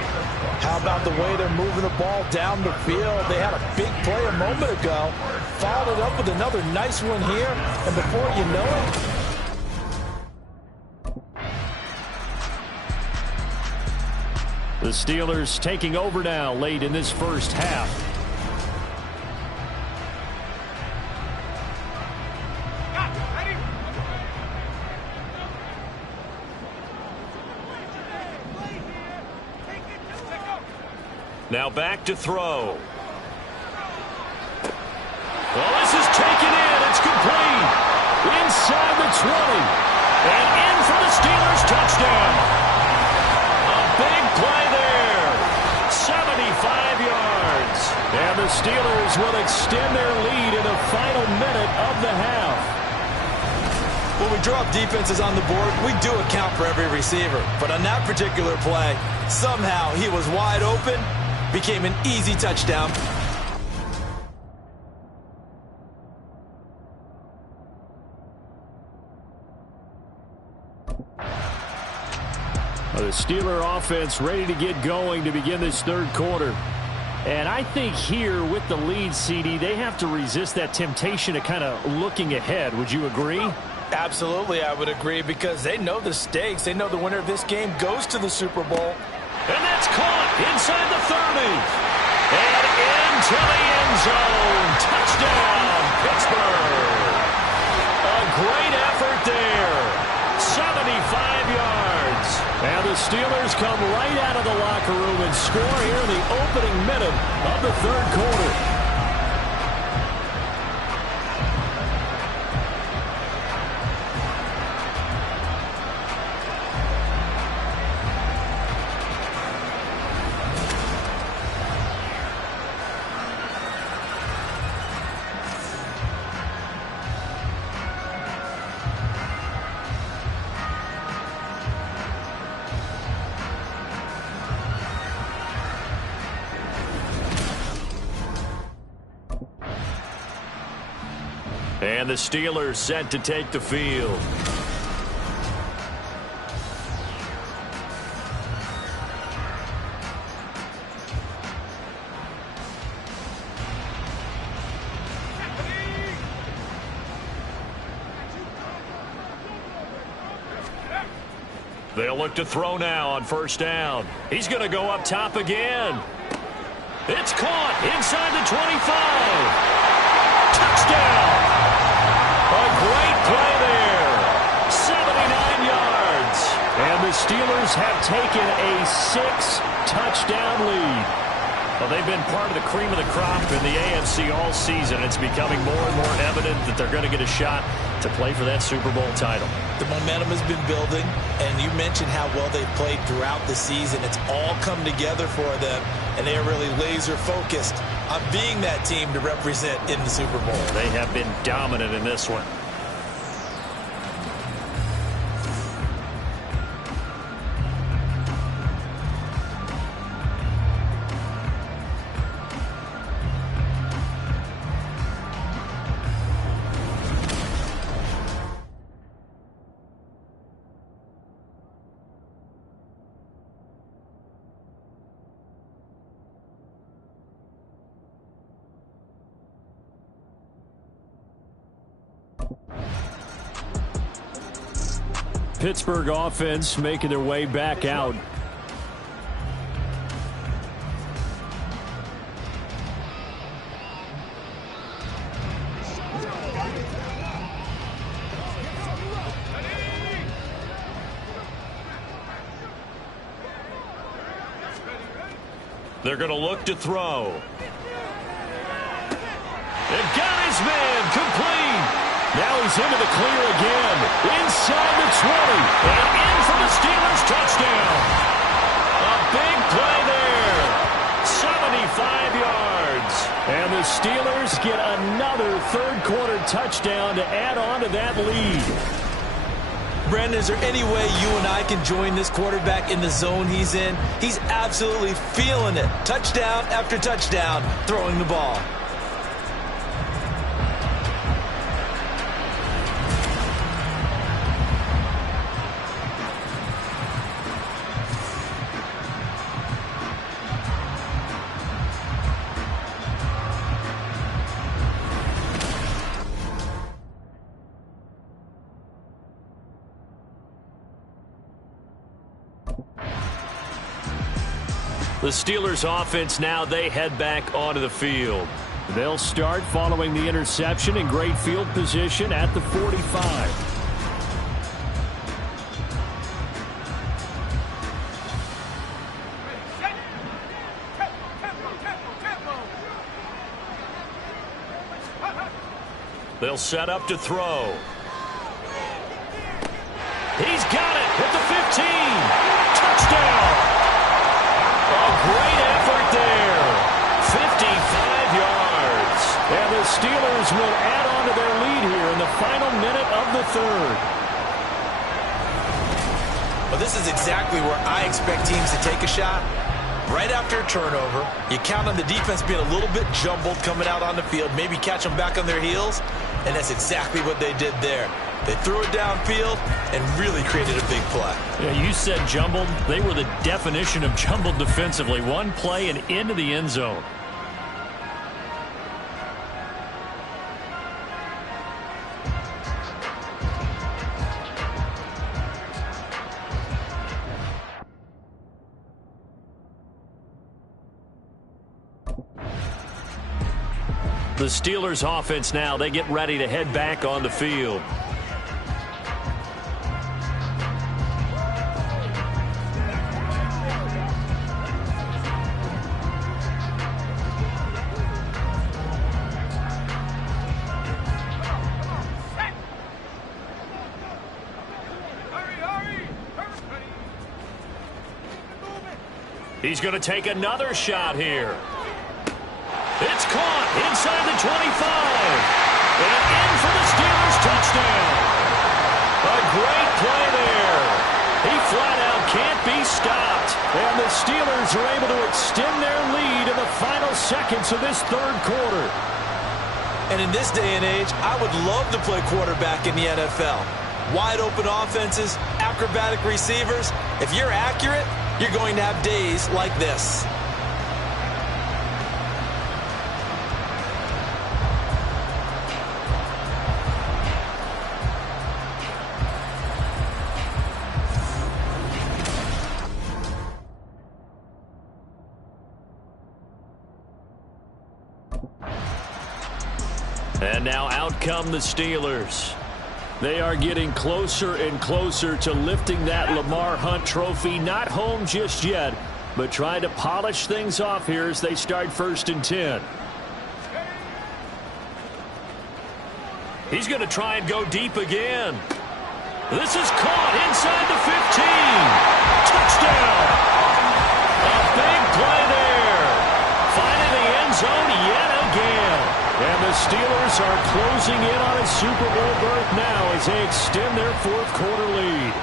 How about the way they're moving the ball down the field? They had a big play a moment ago. Followed it up with another nice one here. And before you know it... The Steelers taking over now late in this first half. Now back to throw. Well, this is taken in. It's complete. Inside the 20. And in for the Steelers touchdown. A big play there. 75 yards. And the Steelers will extend their lead in the final minute of the half. When we draw up defenses on the board, we do account for every receiver. But on that particular play, somehow he was wide open, became an easy touchdown. The Steeler offense ready to get going to begin this third quarter. And I think here with the lead, CD, they have to resist that temptation of kind of looking ahead. Would you agree? Absolutely, I would agree, because they know the stakes. They know the winner of this game goes to the Super Bowl. And that's caught inside the 30. And into the end zone. Touchdown, Pittsburgh. A great effort there. 75 yards. And the Steelers come right out of the locker room and score here in the opening minute of the third quarter. And the Steelers set to take the field. They'll look to throw now on first down. He's going to go up top again. It's caught inside the 25. Touchdown. A great play there. 79 yards. And the Steelers have taken a 6-touchdown lead. Well, they've been part of the cream of the crop in the AFC all season. It's becoming more and more evident that they're going to get a shot to play for that Super Bowl title. The momentum has been building, and you mentioned how well they've played throughout the season. It's all come together for them, and they are really laser focused on being that team to represent in the Super Bowl. They have been dominant in this one. Pittsburgh offense making their way back out. They're going to look to throw. They've got his man complete. Now he's into the clear again. Inside the 20. And in for the Steelers touchdown. A big play there. 75 yards. And the Steelers get another third-quarter touchdown to add on to that lead. Brandon, is there any way you and I can join this quarterback in the zone he's in? He's absolutely feeling it. Touchdown after touchdown, throwing the ball. The Steelers offense now, they head back onto the field. They'll start following the interception in great field position at the 45. They'll set up to throw. He's got it at the 15. Touchdown. A great effort there. 55 yards. will add on to their lead here in the final minute of the third. Well, this is exactly where I expect teams to take a shot. Right after a turnover, you count on the defense being a little bit jumbled coming out on the field, maybe catch them back on their heels, and that's exactly what they did there. They threw it downfield and really created a big play. Yeah, you said jumbled. They were the definition of jumbled defensively. One play and into the end zone. The Steelers offense now, they get ready to head back on the field. He's going to take another shot here. It's caught inside the 25. And in for the Steelers touchdown. A great play there. He flat out can't be stopped. And the Steelers are able to extend their lead in the final seconds of this third quarter. And in this day and age, I would love to play quarterback in the NFL. Wide open offenses, acrobatic receivers. If you're accurate, you're going to have days like this. And now out come the Steelers. They are getting closer and closer to lifting that Lamar Hunt trophy. Not home just yet, but trying to polish things off here as they start 1st and 10. He's going to try and go deep again. This is caught inside the 15. Touchdown! A big play there. Finding the end zone yet again. And the Steelers are closing in on a Super Bowl berth now as they extend their fourth quarter lead.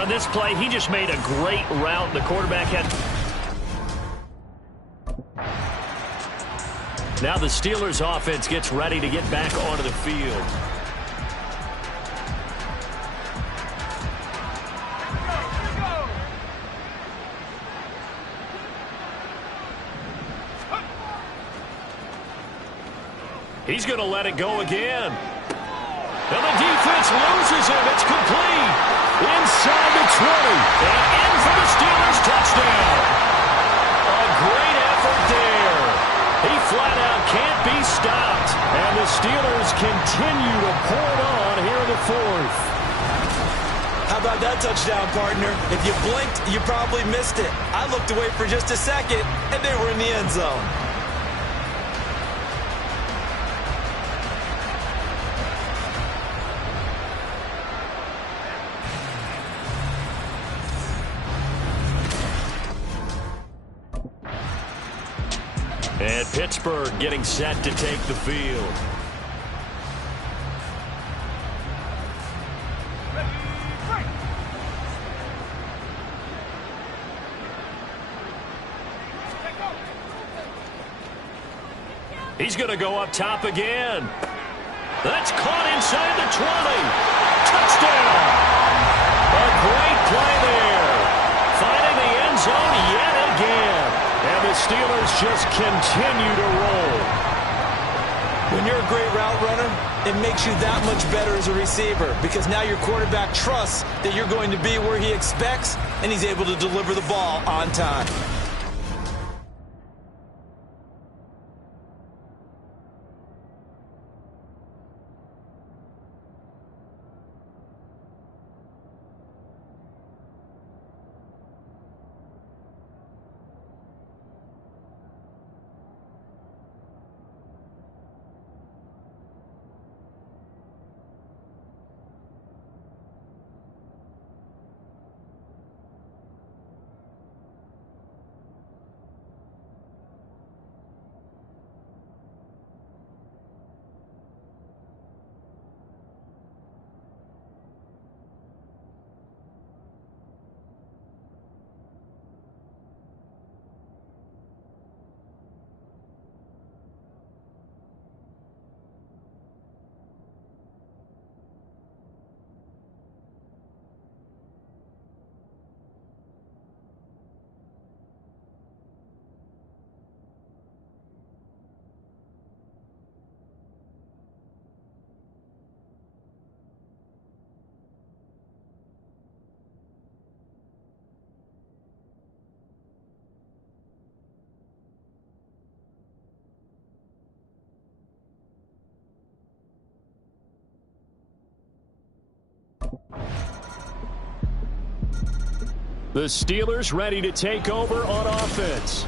On this play, he just made a great route. The quarterback had... Now the Steelers offense gets ready to get back onto the field. He's going to let it go again. And the defense loses him. It's complete. Inside the 20. And in for the Steelers touchdown. A great effort there. He flat out can't be stopped. And the Steelers continue to pour it on here in the fourth. How about that touchdown, partner? If you blinked, you probably missed it. I looked away for just a second, and they were in the end zone. And Pittsburgh getting set to take the field. He's going to go up top again. That's caught inside the 20. Touchdown! A great play there. Finding the end zone yet again. And the Steelers just continue to roll. When you're a great route runner, it makes you that much better as a receiver because now your quarterback trusts that you're going to be where he expects and he's able to deliver the ball on time. The Steelers ready to take over on offense.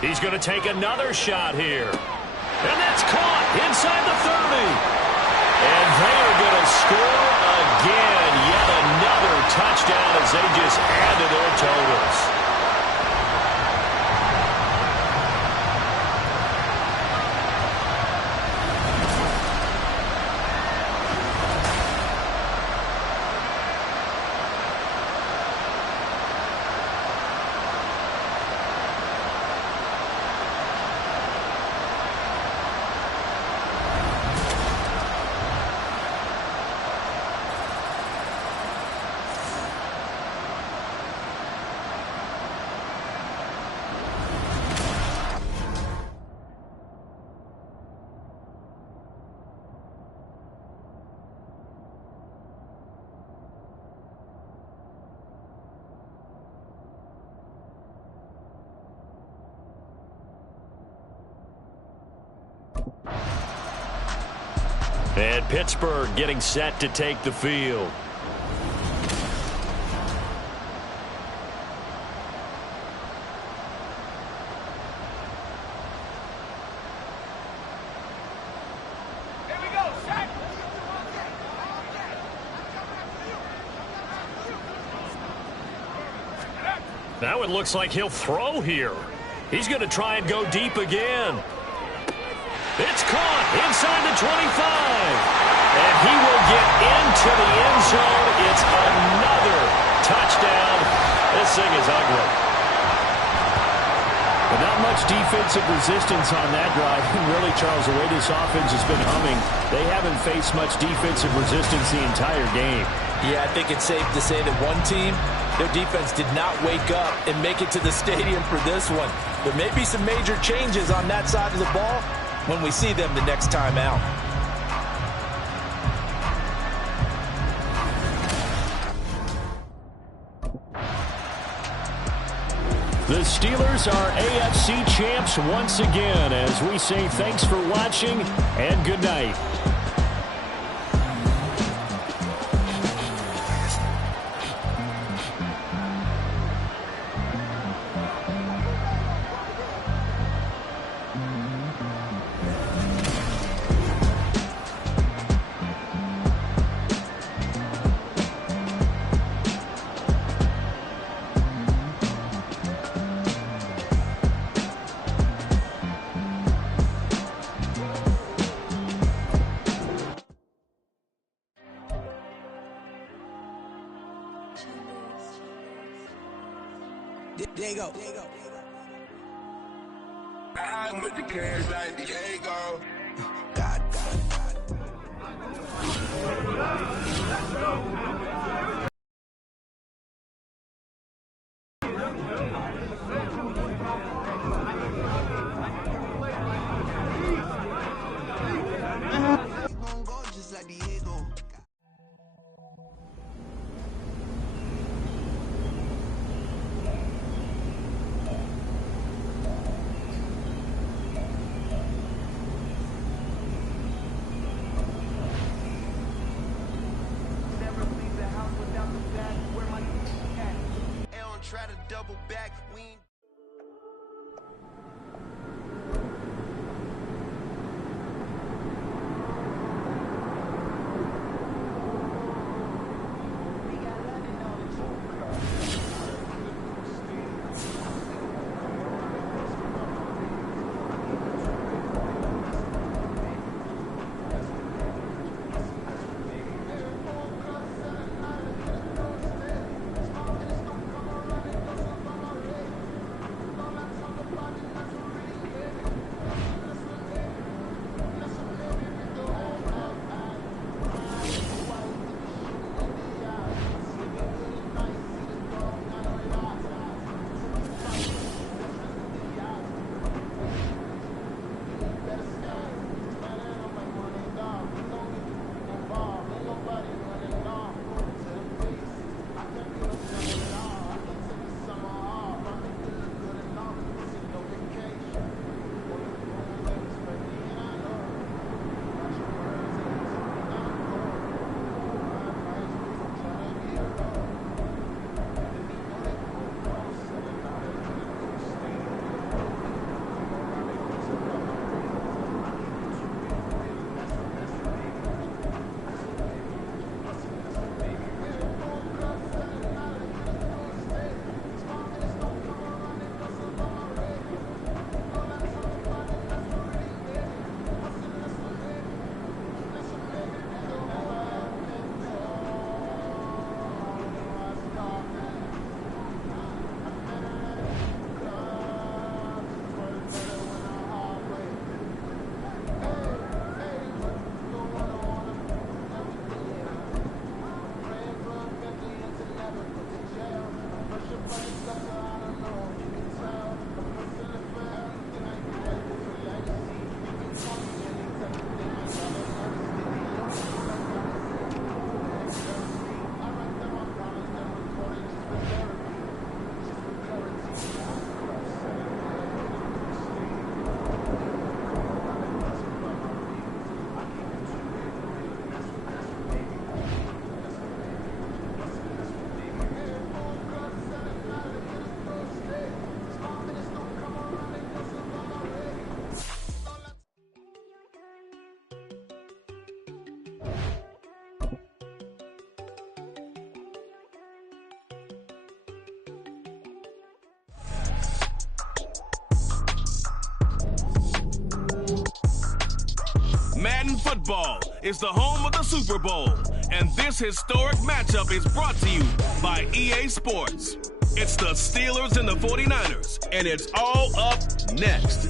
He's going to take another shot here. And that's caught inside the 30. And they are going to score again. Yet another touchdown as they just add to their totals. And Pittsburgh getting set to take the field. Here we go, Shaq. Now it looks like he'll throw here. He's going to try and go deep again. It's caught inside the 25. And he will get into the end zone. It's another touchdown. This thing is ugly. But not much defensive resistance on that drive. And really, Charles, the way this offense has been humming, they haven't faced much defensive resistance the entire game. Yeah, I think it's safe to say that one team, their defense did not wake up and make it to the stadium for this one. There may be some major changes on that side of the ball when we see them the next time out. The Steelers are AFC champs once again as we say thanks for watching and good night. Diego. I'm with the cash like Diego. God. Try to double back, we ain't Football is the home of the Super Bowl, and this historic matchup is brought to you by EA Sports. It's the Steelers and the 49ers, and it's all up next.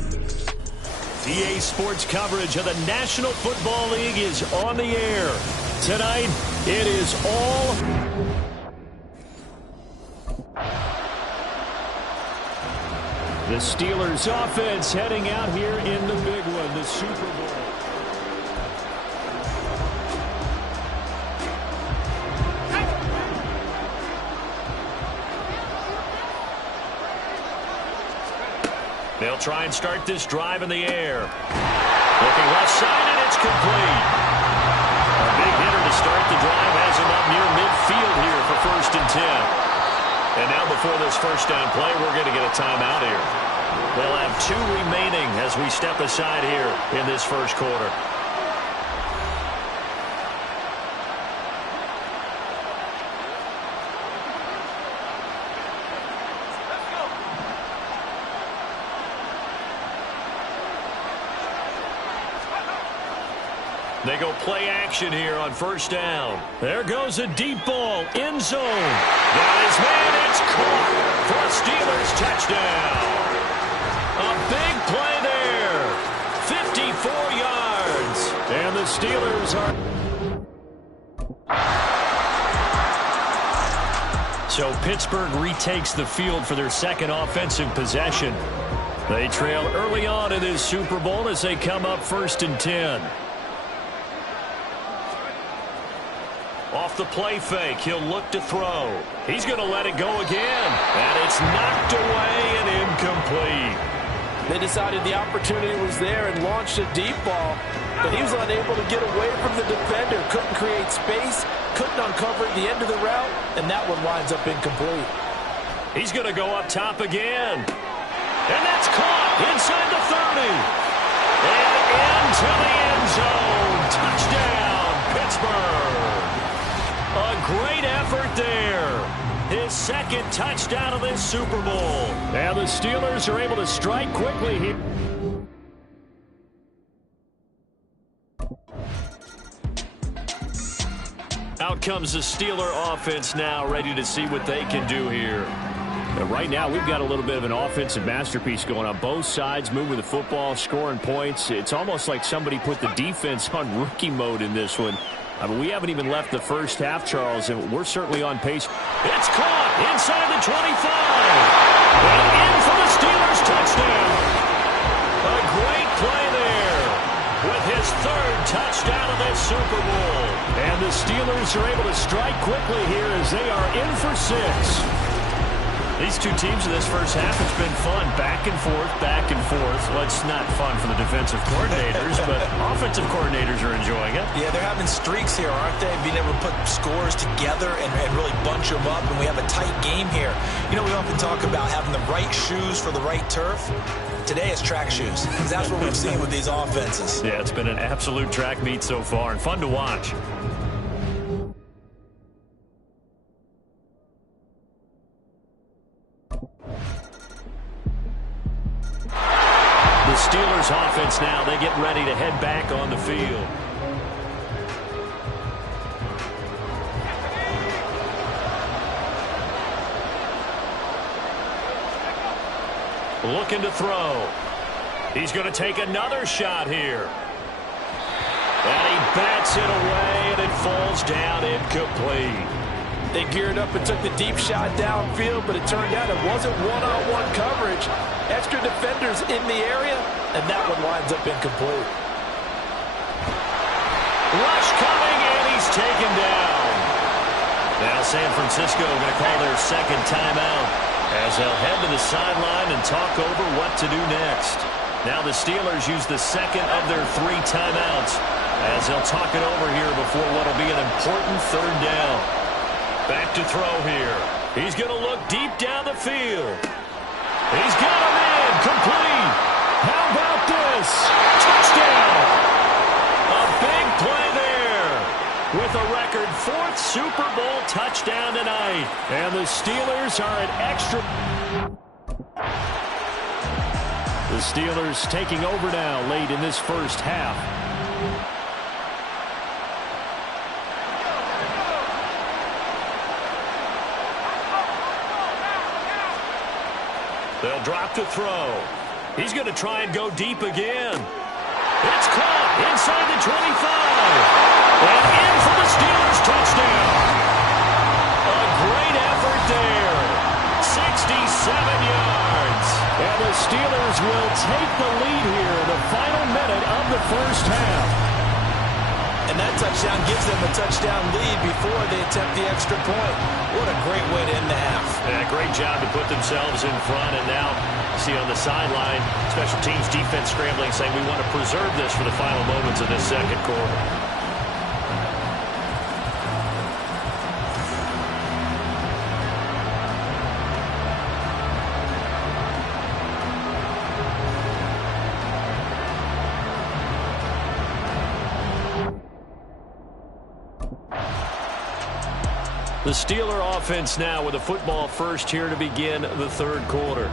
EA Sports coverage of the National Football League is on the air. Tonight, it is all... The Steelers offense heading out here in the big one, the Super Bowl. They'll try and start this drive in the air. Looking left side, and it's complete. A big hitter to start the drive has him up near midfield here for 1st and 10. And now before this first down play, we're going to get a timeout here. They'll have 2 remaining as we step aside here in this first quarter. They go play action here on 1st down. There goes a deep ball, end zone. Got his man, it's caught for a Steelers touchdown. A big play there. 54 yards. And the Steelers are... So Pittsburgh retakes the field for their second offensive possession. They trail early on in this Super Bowl as they come up 1st and 10. Off the play fake, he'll look to throw. He's going to let it go again. And it's knocked away and incomplete. They decided the opportunity was there and launched a deep ball, but he was unable to get away from the defender. Couldn't create space, couldn't uncover the end of the route, and that one winds up incomplete. He's going to go up top again. And that's caught inside the 30. And into the end zone. Touchdown, Pittsburgh. A great effort there. His second touchdown of this Super Bowl. Now the Steelers are able to strike quickly here. Out comes the Steeler offense now, ready to see what they can do here. Right now, we've got a little bit of an offensive masterpiece going on. Both sides moving the football, scoring points. It's almost like somebody put the defense on rookie mode in this one. I mean, we haven't even left the first half, Charles, and we're certainly on pace. It's caught inside the 25. And in for the Steelers touchdown. A great play there with his 3rd touchdown of this Super Bowl. And the Steelers are able to strike quickly here as they are in for 6. These two teams in this first half, it's been fun. Back and forth, back and forth. Well, it's not fun for the defensive coordinators, but offensive coordinators are enjoying it. Yeah, they're having streaks here, aren't they? Being able to put scores together and really bunch them up, and we have a tight game here. You know, we often talk about having the right shoes for the right turf. Today it's track shoes. That's what we've seen with these offenses. Yeah, it's been an absolute track meet so far, and fun to watch. The Steelers offense now, they get ready to head back on the field. Looking to throw. He's going to take another shot here. And he bats it away, and it falls down incomplete. They geared up and took the deep shot downfield, but it turned out it wasn't one-on-one coverage. Extra defenders in the area, and that one winds up incomplete. Rush coming, and he's taken down. Now San Francisco going to call their second timeout as they'll head to the sideline and talk over what to do next. Now the Steelers use the second of their 3 timeouts as they'll talk it over here before what will be an important 3rd down. Back to throw here. He's going to look deep down the field. He's got him in. Complete. How about this? Touchdown. A big play there with a record 4th Super Bowl touchdown tonight. And the Steelers are at extra. The Steelers taking over now late in this first half. They'll drop to throw. He's going to try and go deep again. It's caught inside the 25. And in for the Steelers touchdown. A great effort there. 67 yards. And the Steelers will take the lead here in the final minute of the first half. And that touchdown gives them a touchdown lead before they attempt the extra point. What a great way to end the half. Yeah, great job to put themselves in front. And now, see on the sideline, special teams defense scrambling, saying we want to preserve this for the final moments of this second quarter. The Steeler offense now with a football first here to begin the third quarter.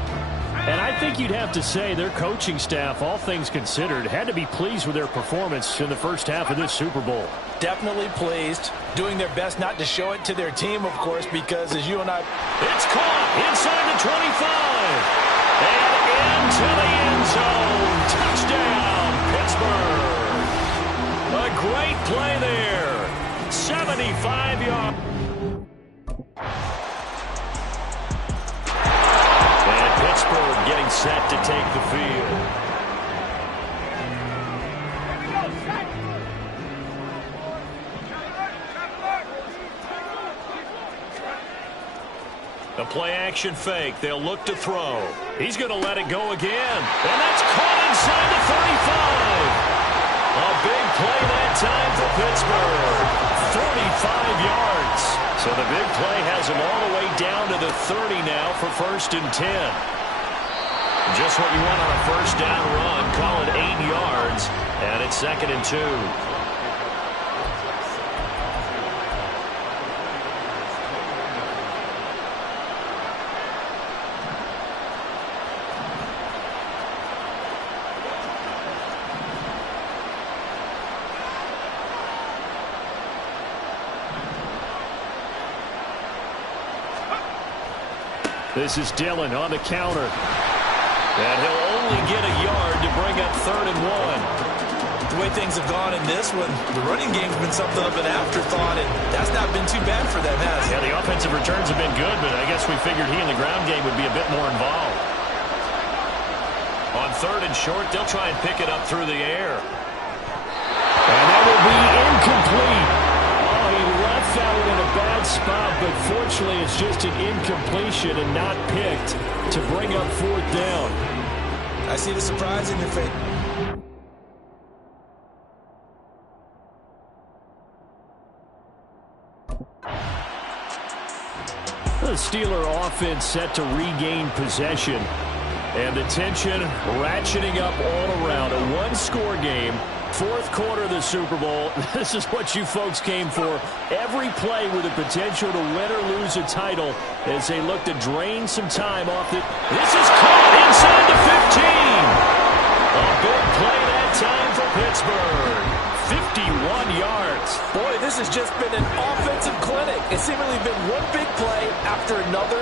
And I think you'd have to say their coaching staff, all things considered, had to be pleased with their performance in the first half of this Super Bowl. Definitely pleased, doing their best not to show it to their team, of course, because as you and I... It's caught inside the 25. And into the end zone. Touchdown, Pittsburgh. A great play there. 75 yards. Pittsburgh getting set to take the field. The play action fake. They'll look to throw. He's going to let it go again. And that's caught inside the 35. A big play that time for Pittsburgh. 45 yards. So the big play has him all the way down to the 30 now for 1st and 10. Just what you want on a first down run. Call it 8 yards. And it's 2nd and 2. This is Dillon on the counter. And he'll only get a yard to bring up 3rd and 1. The way things have gone in this one, the running game's been something of an afterthought, and that's not been too bad for them, has it? Yeah, the offensive returns have been good, but I guess we figured he in the ground game would be a bit more involved. On 3rd and short, they'll try and pick it up through the air. And that will be incomplete. He left that one in a bad spot, but fortunately it's just an incompletion and not picked to bring up 4th down. I see the surprise in your face. The Steeler offense set to regain possession. And the tension ratcheting up all around. A one-score game. 4th quarter of the Super Bowl. This is what you folks came for. Every play with the potential to win or lose a title as they look to drain some time off it. This is caught inside the 15. A big play that time for Pittsburgh. 51 yards. Boy, this has just been an offensive clinic. It's seemingly been one big play after another,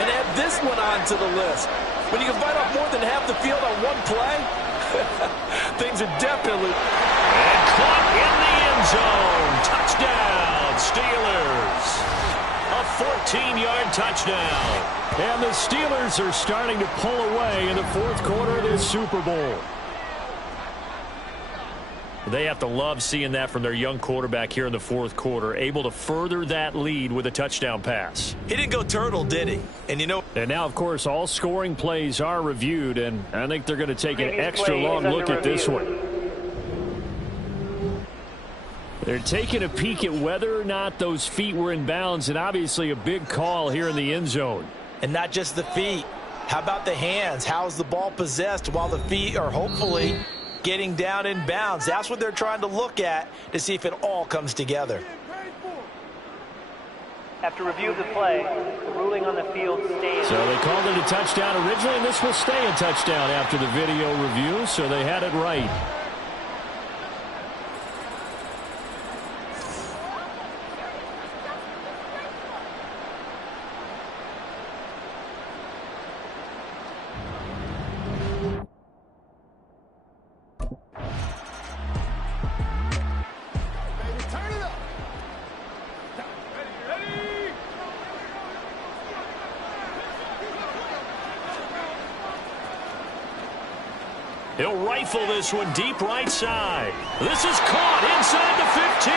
and add this one on to the list. When you can bite off more than half the field on one play, things are definitely... And caught in the end zone. Touchdown, Steelers. A 14-yard touchdown. And the Steelers are starting to pull away in the 4th quarter of this Super Bowl. They have to love seeing that from their young quarterback here in the 4th quarter, able to further that lead with a touchdown pass. He didn't go turtle, did he? And And now, of course, all scoring plays are reviewed, and I think they're going to take an extra long look at this one. They're taking a peek at whether or not those feet were in bounds, and obviously a big call here in the end zone. And not just the feet. How about the hands? How's the ball possessed while the feet are hopefully getting down in bounds? That's what they're trying to look at to see if it all comes together. After review of the play, the ruling on the field stands. So they called it a touchdown originally, and this will stay a touchdown after the video review, so they had it right. He'll rifle this one deep right side. This is caught inside the 15.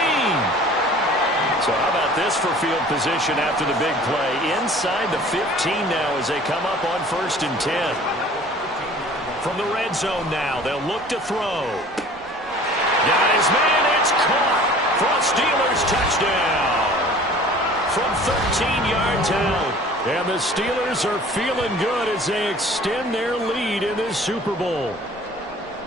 So how about this for field position after the big play? Inside the 15 now as they come up on 1st and 10. From the red zone now, they'll look to throw. Got his man, it's caught for a Steelers touchdown. From 13 yards out. And the Steelers are feeling good as they extend their lead in this Super Bowl.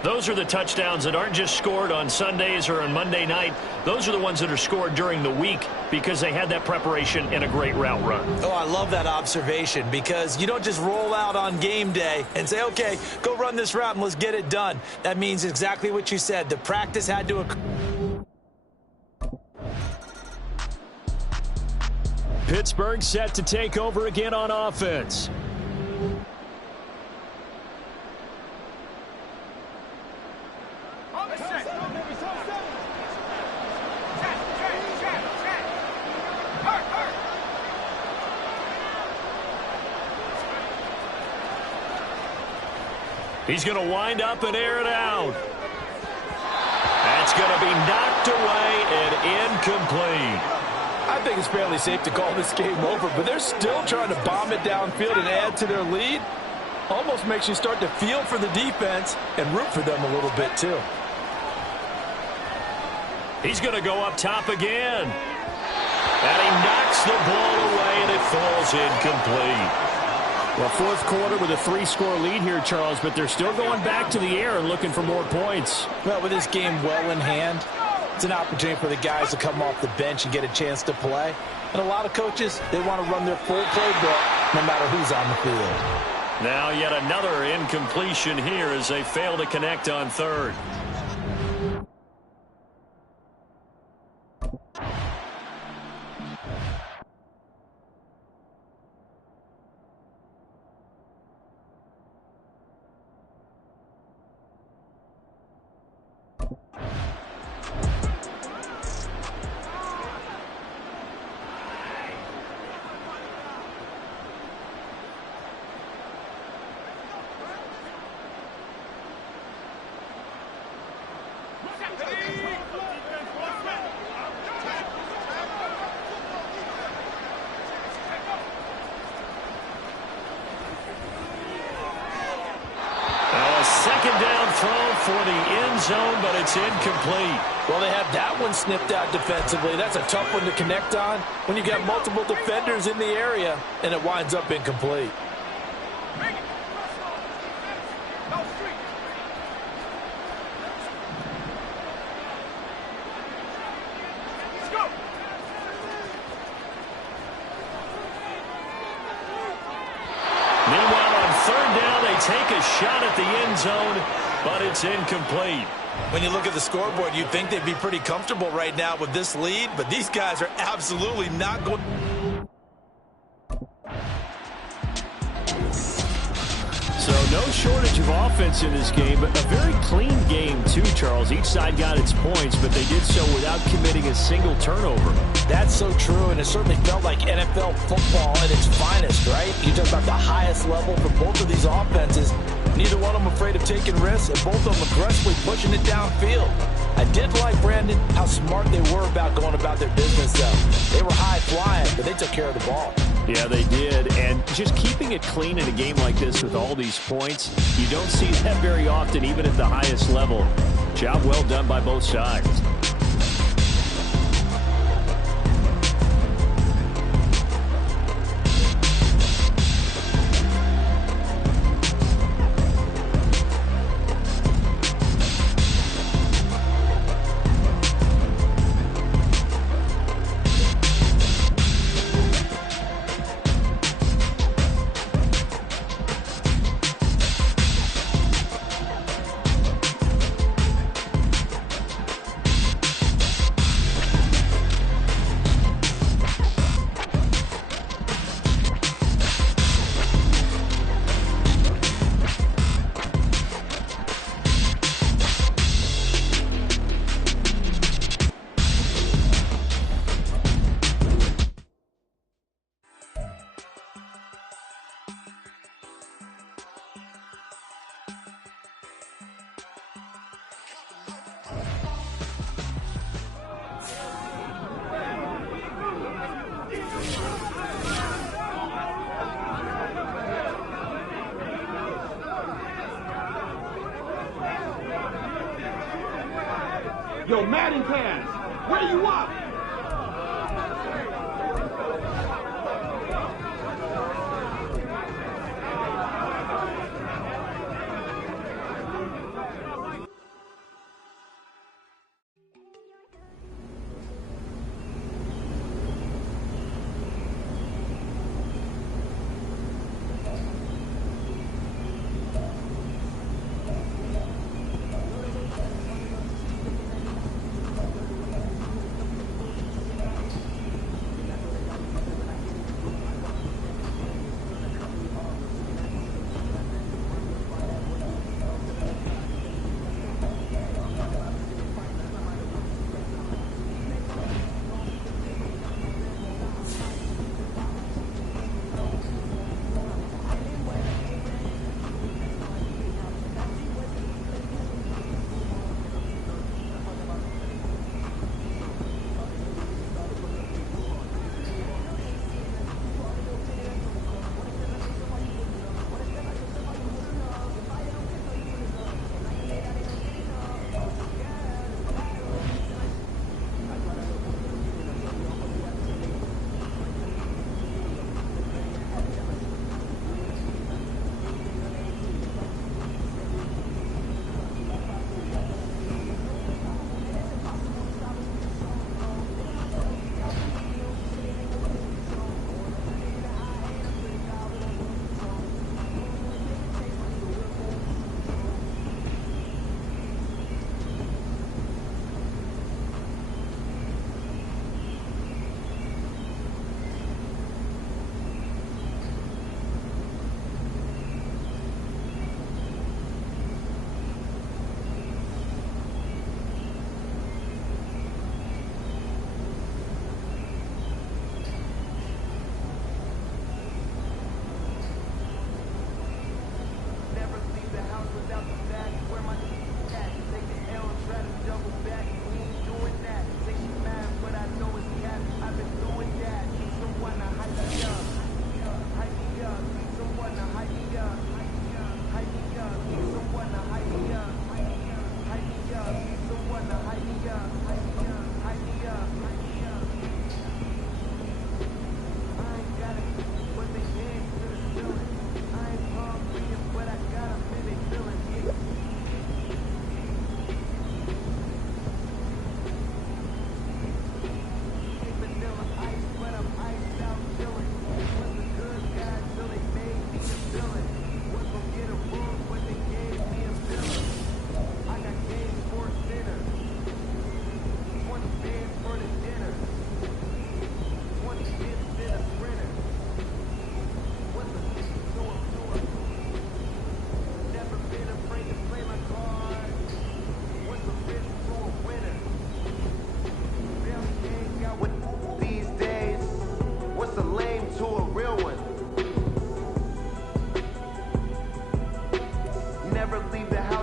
Those are the touchdowns that aren't just scored on Sundays or on Monday night. Those are the ones that are scored during the week because they had that preparation and a great route run. Oh, I love that observation because you don't just roll out on game day and say, okay, go run this route and let's get it done. That means exactly what you said. The practice had to occur. Pittsburgh set to take over again on offense. He's going to wind up and air it out. That's going to be knocked away and incomplete. I think it's fairly safe to call this game over, but they're still trying to bomb it downfield and add to their lead. Almost makes you start to feel for the defense and root for them a little bit too. He's going to go up top again. And he knocks the ball away and it falls incomplete. Well, fourth quarter with a 3-score lead here, Charles, but they're still going back to the air and looking for more points. Well, with this game well in hand, it's an opportunity for the guys to come off the bench and get a chance to play. And a lot of coaches, they want to run their full playbook no matter who's on the field. Now yet another incompletion here as they fail to connect on 3rd. Second down throw for the end zone, but it's incomplete. Well, they have that one snipped out defensively. That's a tough one to connect on when you got multiple defenders in the area, and it winds up incomplete. Take a shot at the end zone, but it's incomplete. When you look at the scoreboard, you'd think they'd be pretty comfortable right now with this lead, but these guys are absolutely not going. So no shortage of offense in this game, but a very clean game too, Charles. Each side got its points, but they did so without committing a single turnover. That's so true, and it certainly felt like NFL football at its finest, right? You talk about the highest level for both of these offenses. Neither one of them afraid of taking risks, and both of them aggressively pushing it downfield. I did like, Brandon, how smart they were about going about their business, though. They were high-flying, but they took care of the ball. Yeah, they did, and just keeping it clean in a game like this with all these points, you don't see that very often, even at the highest level. Job well done by both sides. Yo, Madden class, where you up?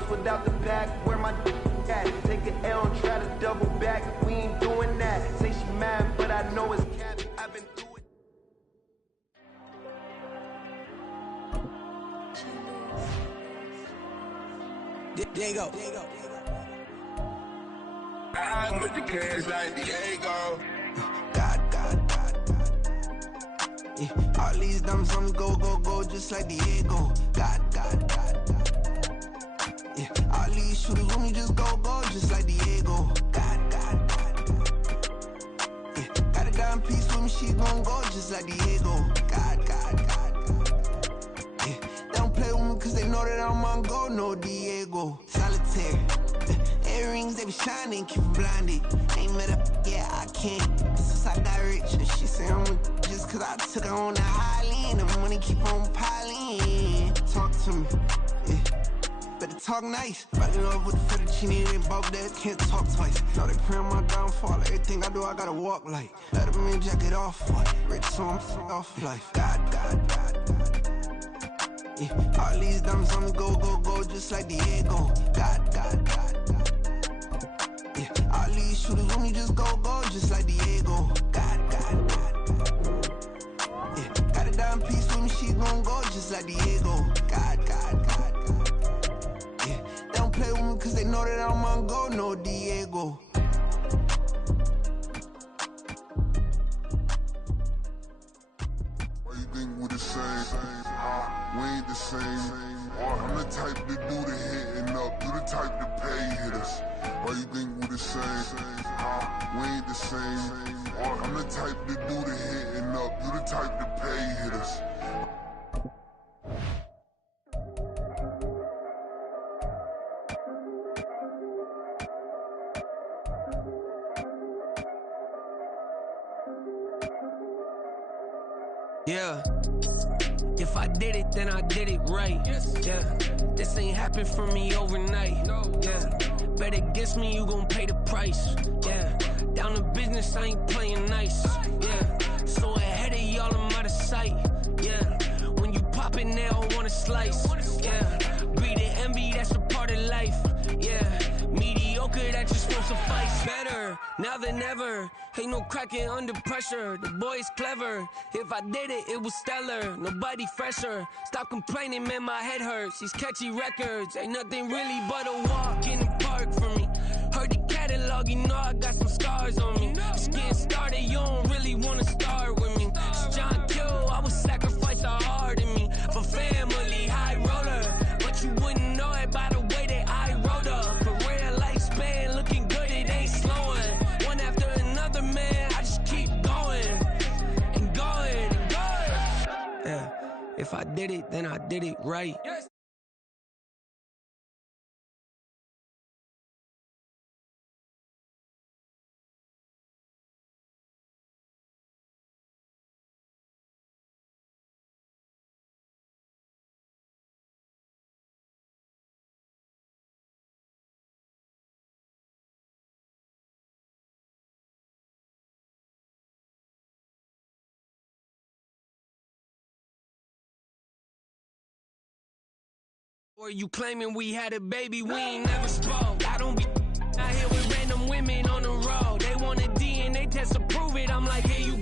Without the back, where my at? Take an L and try to double back. We ain't doing that. Say she mad, but I know it's cap. I've been through it. Diego. I'm with the cash like Diego. God. Yeah. All these dumps on me go, just like Diego. God. Yeah. All these shooters on me just go, just like Diego. God. Yeah. Got a dime piece with me, she gon' go just like Diego. God. Yeah. They don't play with me cause they know that I'm on go, no Diego. Solitaire. Earrings, they be shining, keep them blinded. Ain't met up, yeah, I can't. Since I got rich, and she say I'm just cause I took her on the island. The money keep on piling. Talk to me, yeah. Better talk nice. Right in love with the fettuccine, they both dead, can't talk twice. Now they praying my downfall. Everything I do, I gotta walk like. Let them in, jacket off, what? Rich, so I'm off life. God. Yeah. All these diamonds on me go, just like Diego. God. Yeah. All these shooters on me just go, just like Diego. God. Yeah. Got a dime piece with me, she gon' go just like Diego. God. Yeah. They don't play with me cause they know that I'm on go, no Diego. we ain't the same. I'm the type to do the hitting up, you the type to pay hitters. Why you think we the same? We ain't the same. I'm the type to do the hitting up, you the type to pay hitters. Yeah. If I did it, then I did it right. Yeah. This ain't happened for me overnight. Yeah. Bet against me, you gon' pay the price. Yeah. Down to business, I ain't playing nice. Yeah. So ahead of y'all, I'm out of sight. Yeah. When you poppin', they all wanna slice. Yeah. Greed and envy, that's a part of life. Yeah. Mediocre, that just won't suffice. Better now than ever. Ain't no cracking under pressure. The boy's clever. If I did it, it was stellar. Nobody fresher. Stop complaining, man, my head hurts. These catchy records ain't nothing really but a walk in the park for me. Heard the catalog, you know I got some scars on me. Just getting started, you don't really wanna start with me. It's John Kill, I would sacrifice a heart in me for family, high roller. But you wouldn't know it by the way that I wrote up. A real lifespan, looking good, it ain't slowing. One after another, man, I just keep going and going and going. Yeah, if I did it, then I did it right. Or you claiming we had a baby, we ain't never spoke. I don't be out here with random women on the road. They want a DNA test to prove it. I'm like, here you